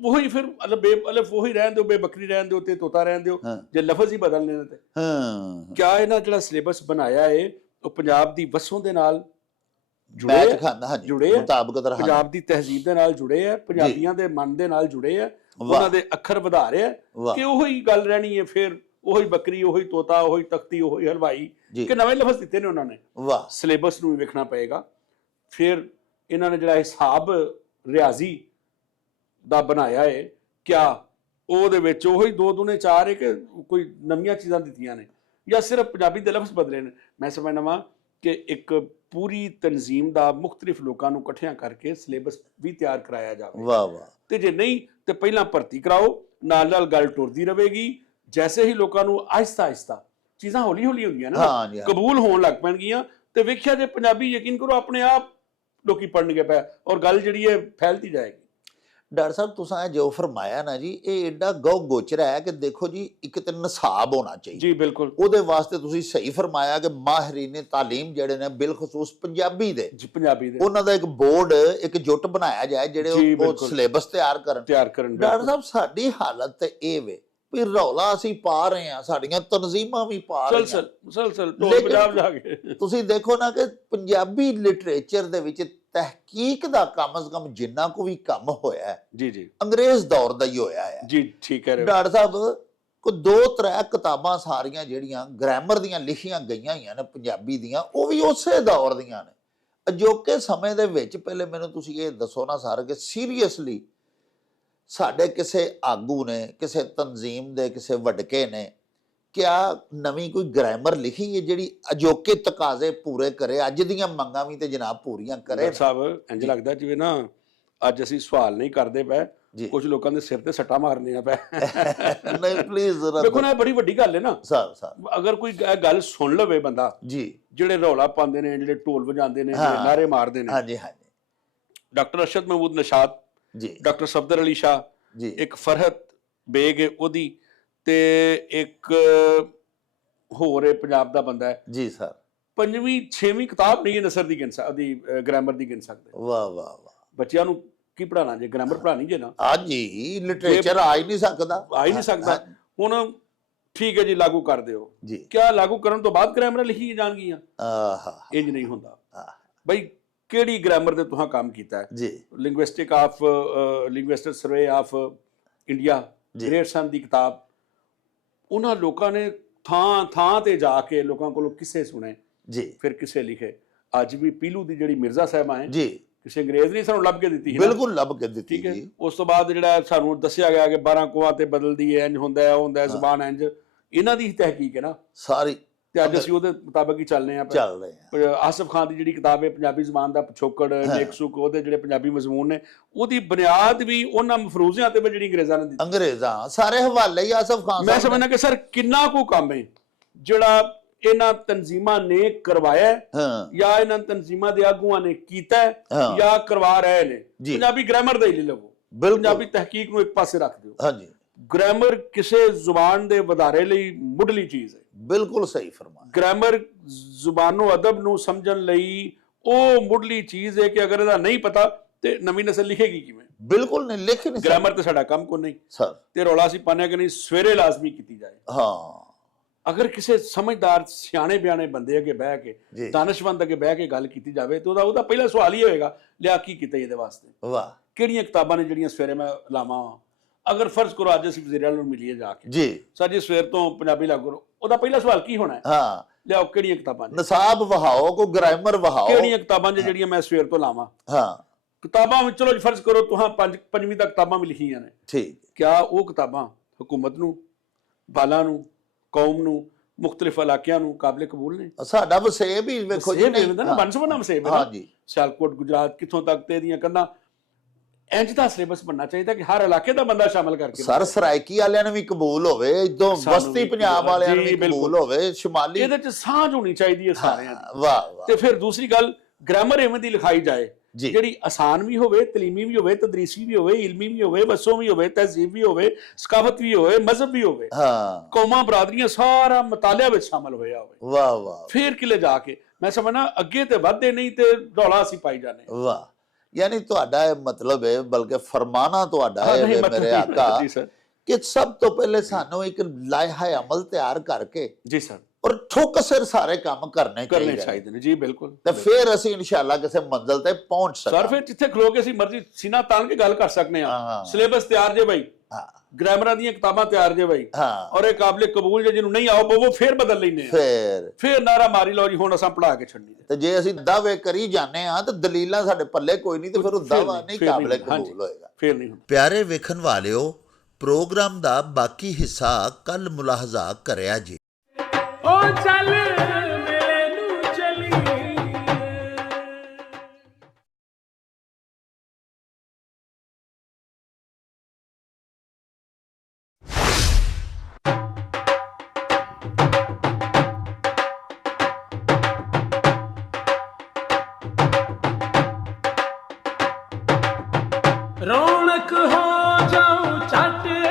ਉਹੀ ਫਿਰ ਅਲਿਫ ਉਹੀ ਰਹਿਣ ਦਿਓ, ਬੇਬਕਰੀ ਰਹਿਣ ਦਿਓ ਤੇ ਤੋਤਾ ਰਹਿਣ ਦਿਓ, ਜੇ ਲਫ਼ਜ਼ ਹੀ ਬਦਲਨੇ ਨੇ ਤੇ ਕਿਆ ਇਹਨਾਂ ਜਿਹੜਾ ਸਿਲੇਬਸ ਬਣਾਇਆ ਹੈ ਉਹ ਪੰਜਾਬ ਦੀ ਵਸੋਂ ਦੇ ਨਾਲ ਜੁੜੇ ਮੁਤਾਬਕਤ, ਪੰਜਾਬ ਦੀ ਤਹਿਜ਼ੀਬ ਦੇ ਨਾਲ ਜੁੜੇ ਹੈ, ਪੰਜਾਬੀਆਂ ਦੇ ਮਨ ਦੇ ਨਾਲ ਜੁੜੇ ਹੈ, ਉਹਨਾਂ ਦੇ ਅੱਖਰ ਵਧਾ ਰਿਹਾ ਕਿ ਉਹੀ ਗੱਲ ਰਹਿਣੀ ਹੈ, ਫਿਰ ਉਹੀ ਬੱਕਰੀ, ਉਹੀ ਤੋਤਾ, ਉਹੀ ਤਖਤੀ, ਉਹੀ ਹਲਵਾਈ, ਕਿ ਨਵੇਂ ਲਫ਼ਜ਼ ਦਿੱਤੇ ਨੇ ਉਹਨਾਂ ਨੇ। ਸਿਲੇਬਸ ਨੂੰ ਵੀ ਵੇਖਣਾ ਪਏਗਾ। ਫਿਰ ਇਹਨਾਂ ਨੇ ਜਿਹੜਾ ਹਿਸਾਬ ਰਿਆਜ਼ੀ ਦਾ ਬਣਾਇਆ ਹੈ, ਕਿਆ ਉਹਦੇ ਵਿੱਚ ਉਹੀ 2 ਦੂਣੇ 4 ਹੈ ਕਿ ਕੋਈ ਨਵੀਆਂ ਚੀਜ਼ਾਂ ਦਿੱਤੀਆਂ ਨੇ, ਜਾਂ ਸਿਰਫ ਪੰਜਾਬੀ ਦੇ ਲਫ਼ਜ਼ ਬਦਲੇ ਨੇ? ਮੈਂ ਸਮਝਦਾ ਵਾਂ ਕਿ ਇੱਕ ਪੂਰੀ ਤਨਜ਼ੀਮ ਦਾ ਮੁxtਲਿਫ ਲੋਕਾਂ ਨੂੰ ਇਕੱਠਿਆਂ ਕਰਕੇ ਸਿਲੇਬਸ ਵੀ ਤਿਆਰ ਕਰਾਇਆ ਜਾਵੇ। ਵਾਹ ਵਾਹ। ਤੇ ਜੇ ਨਹੀਂ ਤੇ ਪਹਿਲਾਂ ਭਰਤੀ ਕਰਾਓ, ਨਾਲ ਨਾਲ ਗੱਲ ਟੁਰਦੀ ਰਹੇਗੀ। ਜੈਸੇ ਹੀ ਲੋਕਾਂ ਨੂੰ ਆਹਿਸਤਾ ਚੀਜ਼ਾਂ ਹੌਲੀ ਹੁੰਦੀਆਂ ਨਾ ਕਬੂਲ ਹੋਣ ਲੱਗ ਪੈਣਗੀਆਂ, ਤੇ ਵੇਖਿਆ ਜੇ ਪੰਜਾਬੀ, ਯਕੀਨ ਕਰੋ ਆਪਣੇ ਆਪ ਲੋਕੀ ਪੜ੍ਹਨਗੇ ਪਏ, ਔਰ ਗੱਲ ਜਿਹੜੀ ਹੈ ਫੈਲਦੀ ਜਾਏਗੀ। ਡਾਕਟਰ ਸਾਹਿਬ, ਤੁਸੀਂ ਇਹ ਜੋ ਫਰਮਾਇਆ ਨਾ ਜੀ, ਇਹ ਐਡਾ ਗੋ ਗੋਚਰਾ ਹੈ ਕਿ ਦੇਖੋ ਜੀ, ਇੱਕ ਤੇ ਨਿਸਾਬ ਹੋਣਾ ਚਾਹੀਦਾ ਜੀ, ਬਿਲਕੁਲ। ਉਹਦੇ ਵਾਸਤੇ ਤੁਸੀਂ ਸਹੀ ਫਰਮਾਇਆ ਕਿ ਮਾਹਿਰੀਨ ਤਾਲੀਮ ਜਿਹੜੇ ਨੇ ਬਿਲਖਸੂਸ ਪੰਜਾਬੀ ਦੇ, ਉਹਨਾਂ ਦਾ ਇੱਕ ਬੋਰਡ, ਇੱਕ ਜੁੱਟ ਬਣਾਇਆ ਜਾਏ ਜਿਹੜੇ ਉਹ ਸਿਲੇਬਸ ਤਿਆਰ ਕਰਨ। ਡਾਕਟਰ ਸਾਹਿਬ, ਸਾਡੀ ਹਾਲਤ ਤੇ ਇਹ ਵੇ ਵੀ ਰੌਲਾ ਅਸੀਂ ਪਾ ਰਹੇ ਹਾਂ, ਸਾਡੀਆਂ ਤਨਜ਼ੀਮਾਂ ਵੀ ਪਾ ਰਹੀਆਂ, ਪੰਜਾਬ ਜਾ ਕੇ ਤੁਸੀਂ ਦੇਖੋ ਨਾ ਕਿ ਪੰਜਾਬੀ ਲਿਟਰੇਚਰ ਦੇ ਵਿੱਚ ਤਹਿਕੀਕ ਦਾ ਕਮ ਅਜ਼ ਕਮ ਜਿੰਨਾ ਕੋ ਵੀ ਕੰਮ ਹੋਇਆ ਹੈ ਜੀ ਅੰਗਰੇਜ਼ ਦੌਰ ਦਾ ਹੀ ਹੋਇਆ ਹੈ ਜੀ। ਠੀਕ ਹੈ ਡਾਕਟਰ ਸਾਹਿਬ, ਕੋ 2-3 ਕਿਤਾਬਾਂ ਸਾਰੀਆਂ ਜਿਹੜੀਆਂ ਗ੍ਰਾਮਰ ਦੀਆਂ ਲਿਖੀਆਂ ਗਈਆਂ ਹੋਈਆਂ ਨੇ ਪੰਜਾਬੀ ਦੀਆਂ, ਉਹ ਵੀ ਉਸੇ ਦੌਰ ਦੀਆਂ ਨੇ। ਅਜੋਕੇ ਸਮੇਂ ਦੇ ਵਿੱਚ ਪਹਿਲੇ ਮੈਨੂੰ ਤੁਸੀਂ ਇਹ ਦੱਸੋ ਨਾ ਸਰ ਕਿ ਸੀਰੀਅਸਲੀ ਸਾਡੇ ਕਿਸੇ ਆਗੂ ਨੇ, ਕਿਸੇ ਤਨਜ਼ੀਮ ਦੇ ਕਿਸੇ ਵਡਕੇ ਨੇ ਕਿਆ ਨਵੀਂ ਕੋਈ ਗ੍ਰਾਮਰ ਲਿਖੀ ਹੈ ਜਿਹੜੀ ਅਜੋਕੇ ਤਕਾਜ਼ੇ ਪੂਰੇ ਕਰੇ, ਅੱਜ ਦੀਆਂ ਮੰਗਾਂ ਵੀ ਤੇ ਜਨਾਬ ਪੂਰੀਆਂ ਕਰੇ? ਸਾਹਿਬ, ਇੰਜ ਲੱਗਦਾ ਜਿਵੇਂ ਨਾ ਅੱਜ ਅਸੀਂ ਸਵਾਲ ਨਹੀਂ ਕਰਦੇ ਪਏ, ਜੀ ਕੁਝ ਲੋਕਾਂ ਦੇ ਸਿਰ ਤੇ ਸੱਟਾਂ ਮਾਰਨੀਆਂ ਪੈ ਨਹੀਂ ਪਲੀਜ਼ ਦੇਖੋ ਨਾ, ਇਹ ਬੜੀ ਵੱਡੀ ਗੱਲ ਹੈ ਨਾ ਸਰ ਅਗਰ ਕੋਈ ਇਹ ਗੱਲ ਸੁਣ ਲਵੇ ਬੰਦਾ, ਜੀ ਜਿਹੜੇ ਰੌਲਾ ਪਾਉਂਦੇ ਨੇ, ਜਿਹੜੇ ਢੋਲ ਵਜਾਉਂਦੇ ਨੇ, ਜਿਹੜੇ ਨਾਰੇ ਮਾਰਦੇ ਨੇ। ਹਾਂਜੀ ਹਾਂਜੀ ਡਾਕਟਰ ਅਰਸ਼ਦ ਮਹਿਮੂਦ ਨਸ਼ਾਦ ਜੀ, ਡਾਕਟਰ ਸਫਦਰ ਅਲੀ ਸ਼ਾਹ ਜੀ, ਇੱਕ ਫਰਹਤ ਬੇਗ ਹੈ ਉਹਦੀ, ਤੇ ਇੱਕ ਹੋਰ ਪੰਜਾਬ ਦਾ ਬੰਦਾ ਹੈ ਜੀ ਸਰ, 5ਵੀਂ 6ਵੀਂ ਕਿਤਾਬ ਨਹੀਂ ਨਸਰ ਦੀ ਗਿਣ ਸਕਦੀ, ਗ੍ਰਾਮਰ ਦੀ ਗਿਣ ਸਕਦੇ। ਵਾਹ ਵਾਹ ਵਾਹ, ਬੱਚਿਆਂ ਨੂੰ ਕੀ ਪੜਾਣਾ ਜੇ ਗ੍ਰਾਮਰ ਪੜਾਣੀ ਜੇ ਨਾ, ਹਾਂਜੀ ਲਿਟਰੇਚਰ ਆ ਹੀ ਨਹੀਂ ਸਕਦਾ, ਆ ਹੀ ਨਹੀਂ ਸਕਦਾ। ਹੁਣ ਠੀਕ ਹੈ ਜੀ, ਲਾਗੂ ਕਰ ਦਿਓ ਜੀ, ਕਿਆ ਲਾਗੂ ਕਰਨ ਤੋਂ ਬਾਅਦ ਗ੍ਰਾਮਰ ਲਿਖੀ ਜਾਣਗੀਆਂ? ਆਹਾ ਇੰਜ ਨਹੀਂ ਹੁੰਦਾ ਬਈ। ਕਿਹੜੀ ਗ੍ਰਾਮਰ ਦੇ ਤੁਹਾਂ ਕੰਮ ਕੀਤਾ ਹੈ? ਜੀ, linguistic survey of India, Grierson ਦੀ ਕਿਤਾਬ, ਉਹਨਾਂ ਲੋਕਾਂ ਨੇ ਥਾਂ ਥਾਂ ਤੇ ਜਾ ਕੇ ਲੋਕਾਂ ਕੋਲੋਂ ਕਿਸੇ ਸੁਣੇ, ਜੀ, ਫਿਰ ਕਿਸੇ ਲਿਖੇ। ਅੱਜ ਵੀ ਪੀਲੂ ਦੀ ਜਿਹੜੀ ਮਿਰਜ਼ਾ ਸਾਹਿਬਾਂ ਹੈ, ਜੀ, ਕਿਸੇ ਅੰਗਰੇਜ਼ ਨੇ ਸਾਨੂੰ ਲੱਭ ਕੇ ਦਿੱਤੀ ਸੀ, ਬਿਲਕੁਲ ਲੱਭ ਕੇ ਦਿੱਤੀ ਠੀਕ ਹੈ। ਜੀ, ਉਸ ਤੋਂ ਬਾਅਦ ਜਿਹੜਾ ਸਾਨੂੰ ਦੱਸਿਆ ਗਿਆ ਕਿ 12 ਕੁਆਂ ਤੇ ਬਦਲਦੀ ਹੈ, ਇੰਜ ਹੁੰਦਾ ਹੈ, ਉਹ ਹੁੰਦਾ ਹੈ, ਜ਼ੁਬਾਨ ਇੰਜ, ਇਹਨਾਂ ਦੀ ਤਹਿਕੀਕ ਹੈ ਨਾ ਸਾਰੀ, ਤੇ ਅੱਜ ਅਸੀਂ ਉਹਦੇ ਮੁਤਾਬਕ ਹੀ ਚੱਲਦੇ ਹਾਂ। ਚੱਲ ਰਹੇ ਆ। ਆਸਿਫ ਖਾਨ ਦੀ ਜਿਹੜੀ ਕਿਤਾਬ ਹੈ ਪੰਜਾਬੀ ਜ਼ੁਬਾਨ ਦਾ ਪਿਛੋਕੜ, ਲੇਖਸੁਕ, ਉਹਦੇ ਜਿਹੜੇ ਪੰਜਾਬੀ ਮਜ਼ਮੂਨ ਨੇ, ਉਹਦੀ ਬੁਨਿਆਦ ਵੀ ਉਹਨਾਂ ਮਫਰੂਜ਼ਿਆਂ ਤੇ ਜਿਹੜੀ ਅੰਗਰੇਜ਼ਾਂ ਨੇ ਦਿੱਤੀ। ਅੰਗਰੇਜ਼ਾਂ ਸਾਰੇ ਹਵਾਲੇ ਹੀ ਆਸਿਫ ਖਾਨ ਮੈਂ ਸਮਝਦਾ ਕਿ ਸਰ ਕਿੰਨਾ ਕੁ ਕੰਮ ਹੈ ਜਿਹੜਾ ਇਹਨਾਂ ਤਨਜ਼ੀਮਾਂ ਨੇ ਕਰਵਾਇਆ ਜਾਂ ਇਹਨਾਂ ਤਨਜ਼ੀਮਾਂ ਦੇ ਆਗੂਆਂ ਨੇ ਕੀਤਾ ਜਾਂ ਕਰਵਾ ਰਹੇ ਨੇ। ਪੰਜਾਬੀ ਗ੍ਰਾਮਰ ਦਾ ਹੀ ਲੈ ਲਵੋ, ਪੰਜਾਬੀ ਤਹਿਕੀਕ ਨੂੰ ਇੱਕ ਪਾਸੇ ਰੱਖ ਦਿਓ। ਹਾਂਜੀ, ਗ੍ਰਾਮਰ ਕਿਸੇ ਜ਼ੁਬਾਨ ਦੇ ਵਧਾਰੇ ਲਈ ਮੁੱਢਲੀ ਚੀਜ਼ ਹੈ। ਬਿਲਕੁਲ ਸਹੀ ਫਰਮਾਇਆ। ਗ੍ਰਾਮਰ ਜ਼ੁਬਾਨੋ ਅਦਬ ਨੂੰ ਸਮਝਣ ਲਈ ਉਹ ਮੁੱਢਲੀ ਚੀਜ਼ ਹੈ ਕਿ ਅਗਰ ਇਹਦਾ ਨਹੀਂ ਪਤਾ ਤੇ ਨਵੀਂ ਨਸਲ ਲਿਖੇਗੀ ਕਿਵੇਂ? ਬਿਲਕੁਲ ਨਹੀਂ ਲਿਖ ਨਹੀਂ। ਗ੍ਰਾਮਰ ਤੇ ਸਾਡਾ ਕੰਮ ਕੋ ਨਹੀਂ ਸਰ, ਤੇ ਰੌਲਾ ਸੀ ਪਾਣਿਆ ਕਿ ਨਹੀਂ ਸਵੇਰੇ ਲਾਜ਼ਮੀ ਕੀਤੀ ਜਾਏ। ਹਾਂ, ਅਗਰ ਕਿਸੇ ਸਮਝਦਾਰ ਸਿਆਣੇ ਬਿਆਣੇ ਬੰਦੇ ਅੱਗੇ ਬਹਿ ਕੇ, ਦਾਨਸ਼ਮੰਦ ਅੱਗੇ ਬਹਿ ਕੇ ਗੱਲ ਕੀਤੀ ਜਾਵੇ ਤੇ ਉਹਦਾ ਪਹਿਲਾ ਸਵਾਲ ਹੀ ਹੋਏਗਾ, ਲਿਆ ਕੀ ਕੀਤਾ ਇਹਦੇ ਵਾਸਤੇ? ਵਾਹ, ਕਿਹੜੀਆਂ ਕਿਤਾਬਾਂ ਨੇ ਜਿਹੜੀਆਂ ਸਵੇਰੇ ਮੈਂ ਲਾਵਾਂ? ਅਗਰ ਫਰਜ਼ ਕਰੋ ਅੱਜ ਅਸੀਂ ਵਜ਼ੀਰ ਆਲਮ ਨੂੰ ਮਿਲੀਏ ਜਾ ਕੇ, ਜੀ ਸਰ ਜੀ ਸਵੇਰ ਤੋਂ ਪੰਜਾਬੀ ਲਾਗੂ ਕਰੋ, ਉਹਦਾ ਪਹਿਲਾ ਸਵਾਲ ਕੀ ਹੋਣਾ ਹੈ? ਹਾਂ, ਲਿਆਓ ਕਿਹੜੀਆਂ ਕਿਤਾਬਾਂ ਨੇ, ਨਸਾਬ ਵਹਾਓ, ਕੋ ਗ੍ਰਾਮਰ ਵਹਾਓ, ਕਿਹੜੀਆਂ ਕਿਤਾਬਾਂ ਨੇ ਜਿਹੜੀਆਂ ਮੈਂ ਸਵੇਰ ਤੋਂ ਲਾਵਾਂ? ਹਾਂ, ਕਿਤਾਬਾਂ ਵਿੱਚ ਚਲੋ ਫਰਜ਼ ਕਰੋ ਤੁਹਾਂ ਪੰਜਵੀਂ ਤੱਕ ਕਿਤਾਬਾਂ ਵੀ ਲਿਖੀਆਂ ਨੇ, ਠੀਕ, ਕਿਆ ਉਹ ਕਿਤਾਬਾਂ ਹਕੂਮਤ ਨੂੰ, ਬਾਲਾਂ ਨੂੰ, ਕੌਮ ਨੂੰ, ਮੁਖਤਲਿਫ ਇਲਾਕਿਆਂ ਨੂੰ ਕਾਬਲੇ ਕਬੂਲ ਨੇ? ਸਾਡਾ ਵਸੇਬ ਹੀ ਵੇਖੋ ਜੀ, ਨਹੀਂ ਹੁੰਦਾ ਨਾ, ਬਨਸਬਨਾ ਵਸੇਬ ਹੈ। ਹਾਂਜੀ, ਸਿਆਲਕੋਟ ਗੁਜਰਾਤ ਕਿੱਥੋਂ ਤੱਕ ਤੇ ਇਹਦੀਆਂ ਕੰਧਾਂ, ਇੰਜ ਦਾ ਸਿਲੇਬਸ ਬਣਨਾ ਚਾਹੀਦਾ ਕਿ ਹਰ ਇਲਾਕੇ ਦਾ ਬੰਦਾ ਸ਼ਾਮਲ ਕਰਕੇ। ਸਰ ਸਰਾਇਕੀ ਵਾਲਿਆਂ ਨੂੰ ਵੀ ਕਬੂਲ ਹੋਵੇ, ਇਦੋਂ ਬਸਤੀ ਪੰਜਾਬ ਵਾਲਿਆਂ ਨੂੰ ਵੀ ਕਬੂਲ ਹੋਵੇ, ਸ਼ਮਾਲੀ, ਇਹਦੇ ਚ ਸਾਂਝ ਹੋਣੀ ਚਾਹੀਦੀ ਹੈ ਸਾਰਿਆਂ ਦੀ। ਵਾਹ ਵਾਹ। ਤੇ ਫਿਰ ਦੂਸਰੀ ਗੱਲ, ਗ੍ਰਾਮਰ ਐਵੇਂ ਦੀ ਲਿਖਾਈ ਜਾਏ ਜਿਹੜੀ ਆਸਾਨ ਵੀ ਹੋਵੇ, ਤਲੀਮੀ ਵੀ ਹੋਵੇ, ਤਦਰੀਸੀ ਵੀ ਹੋਵੇ, ਇਲਮੀ ਵੀ ਹੋਵੇ, ਵਸੋਂ ਵੀ ਹੋਵੇ, ਤਹਿਜ਼ੀਬ ਵੀ ਹੋਵੇ, ਸਕਾਫਤ ਵੀ ਹੋਵੇ, ਮਜ਼ਹਬ ਵੀ ਹੋਵੇ, ਹਾਂ, ਕੌਮਾਂ ਬਰਾਦਰੀਆਂ ਸਾਰਾ ਮਤਾਲਿਆ ਵਿੱਚ ਸ਼ਾਮਲ ਹੋਇਆ ਹੋਵੇ। ਵਾਹ ਵਾਹ। ਫਿਰ ਕਿਲੇ ਜਾ ਕੇ ਮੈਂ ਸਮਝਣਾ ਅੱਗੇ ਤੇ ਵੱਧਦੇ ਨਹੀਂ ਤੇ ਰੌਲਾ ਅਸੀਂ ਪਾਈ ਜਾਂਦੇ। ਵਾਹ, ਯਾਨੀ ਤੁਹਾਡਾ ਇਹ ਮਤਲਬ ਹੈ, ਬਲਕਿ ਫਰਮਾਨਾ ਤੁਹਾਡਾ ਹੈ ਮੇਰੇ ਆਕਾ, ਕਿ ਸਭ ਤੋਂ ਪਹਿਲੇ ਸਾਨੂੰ ਇੱਕ ਲਾਇਹਾ ਅਮਲ ਤਿਆਰ ਕਰਕੇ ਜੀ ਸਰ, ਔਰ ਠੋਕ ਸਿਰ ਸਾਰੇ ਕੰਮ ਕਰਨੇ ਚਾਹੀਦੇ ਨੇ ਜੀ, ਬਿਲਕੁਲ। ਤੇ ਫਿਰ ਅਸੀਂ ਇਨਸ਼ਾਅੱਲਾ ਕਿਸੇ ਮੰਜ਼ਿਲ ਤੇ ਪਹੁੰਚ ਸਕਾਂਗੇ। ਸਰ ਫਿਰ ਜਿੱਥੇ ਖਲੋ ਕੇ ਅਸੀਂ ਮਰਜ਼ੀ ਸੀਨਾ ਤਾਣ ਕੇ ਗੱਲ ਕਰ ਸਕਨੇ ਆ। ਸਿਲੇਬਸ ਤਿਆਰ ਜੇ ਬਾਈ, ਗ੍ਰਾਮਰਾਂ ਦੀਆਂ ਕਿਤਾਬਾਂ ਤਿਆਰ ਜੇ ਬਾਈ, ਔਰ ਇਹ ਕਾਬਲੇ ਕਬੂਲ ਜੇ ਜਿਹਨੂੰ ਨਹੀਂ ਆਓ ਪਵੋ ਫਿਰ ਬਦਲ ਲੈਨੇ ਆ, ਫਿਰ ਨਾਰਾ ਮਾਰੀ ਲਓ ਜੀ ਹੁਣ ਅਸਾਂ ਪੜਾ ਕੇ ਛੱਡਣੀ। ਤੇ ਜੇ ਅਸੀਂ ਦਾਅਵੇ ਕਰੀ ਜਾਂਦੇ ਆ ਤੇ ਦਲੀਲਾਂ ਸਾਡੇ ਪੱਲੇ ਕੋਈ ਨਹੀਂ, ਤੇ ਫਿਰ ਉਹ ਦਾਅਵਾ ਨਹੀਂ ਕਾਬਲੇ ਕਬੂਲ ਹੋਏਗਾ, ਫਿਰ ਨਹੀਂ। ਪਿਆਰੇ ਵੇਖਣ ਵਾਲਿਓ, ਪ੍ਰੋਗਰਾਮ ਦਾ ਬਾਕੀ ਹਿੱਸਾ ਕੱਲ ਮੁਲਾਹਜ਼ਾ ਕਰਿਆ ਜੀ। ओ चल मेरे नू चली रौनक हो जाऊं चट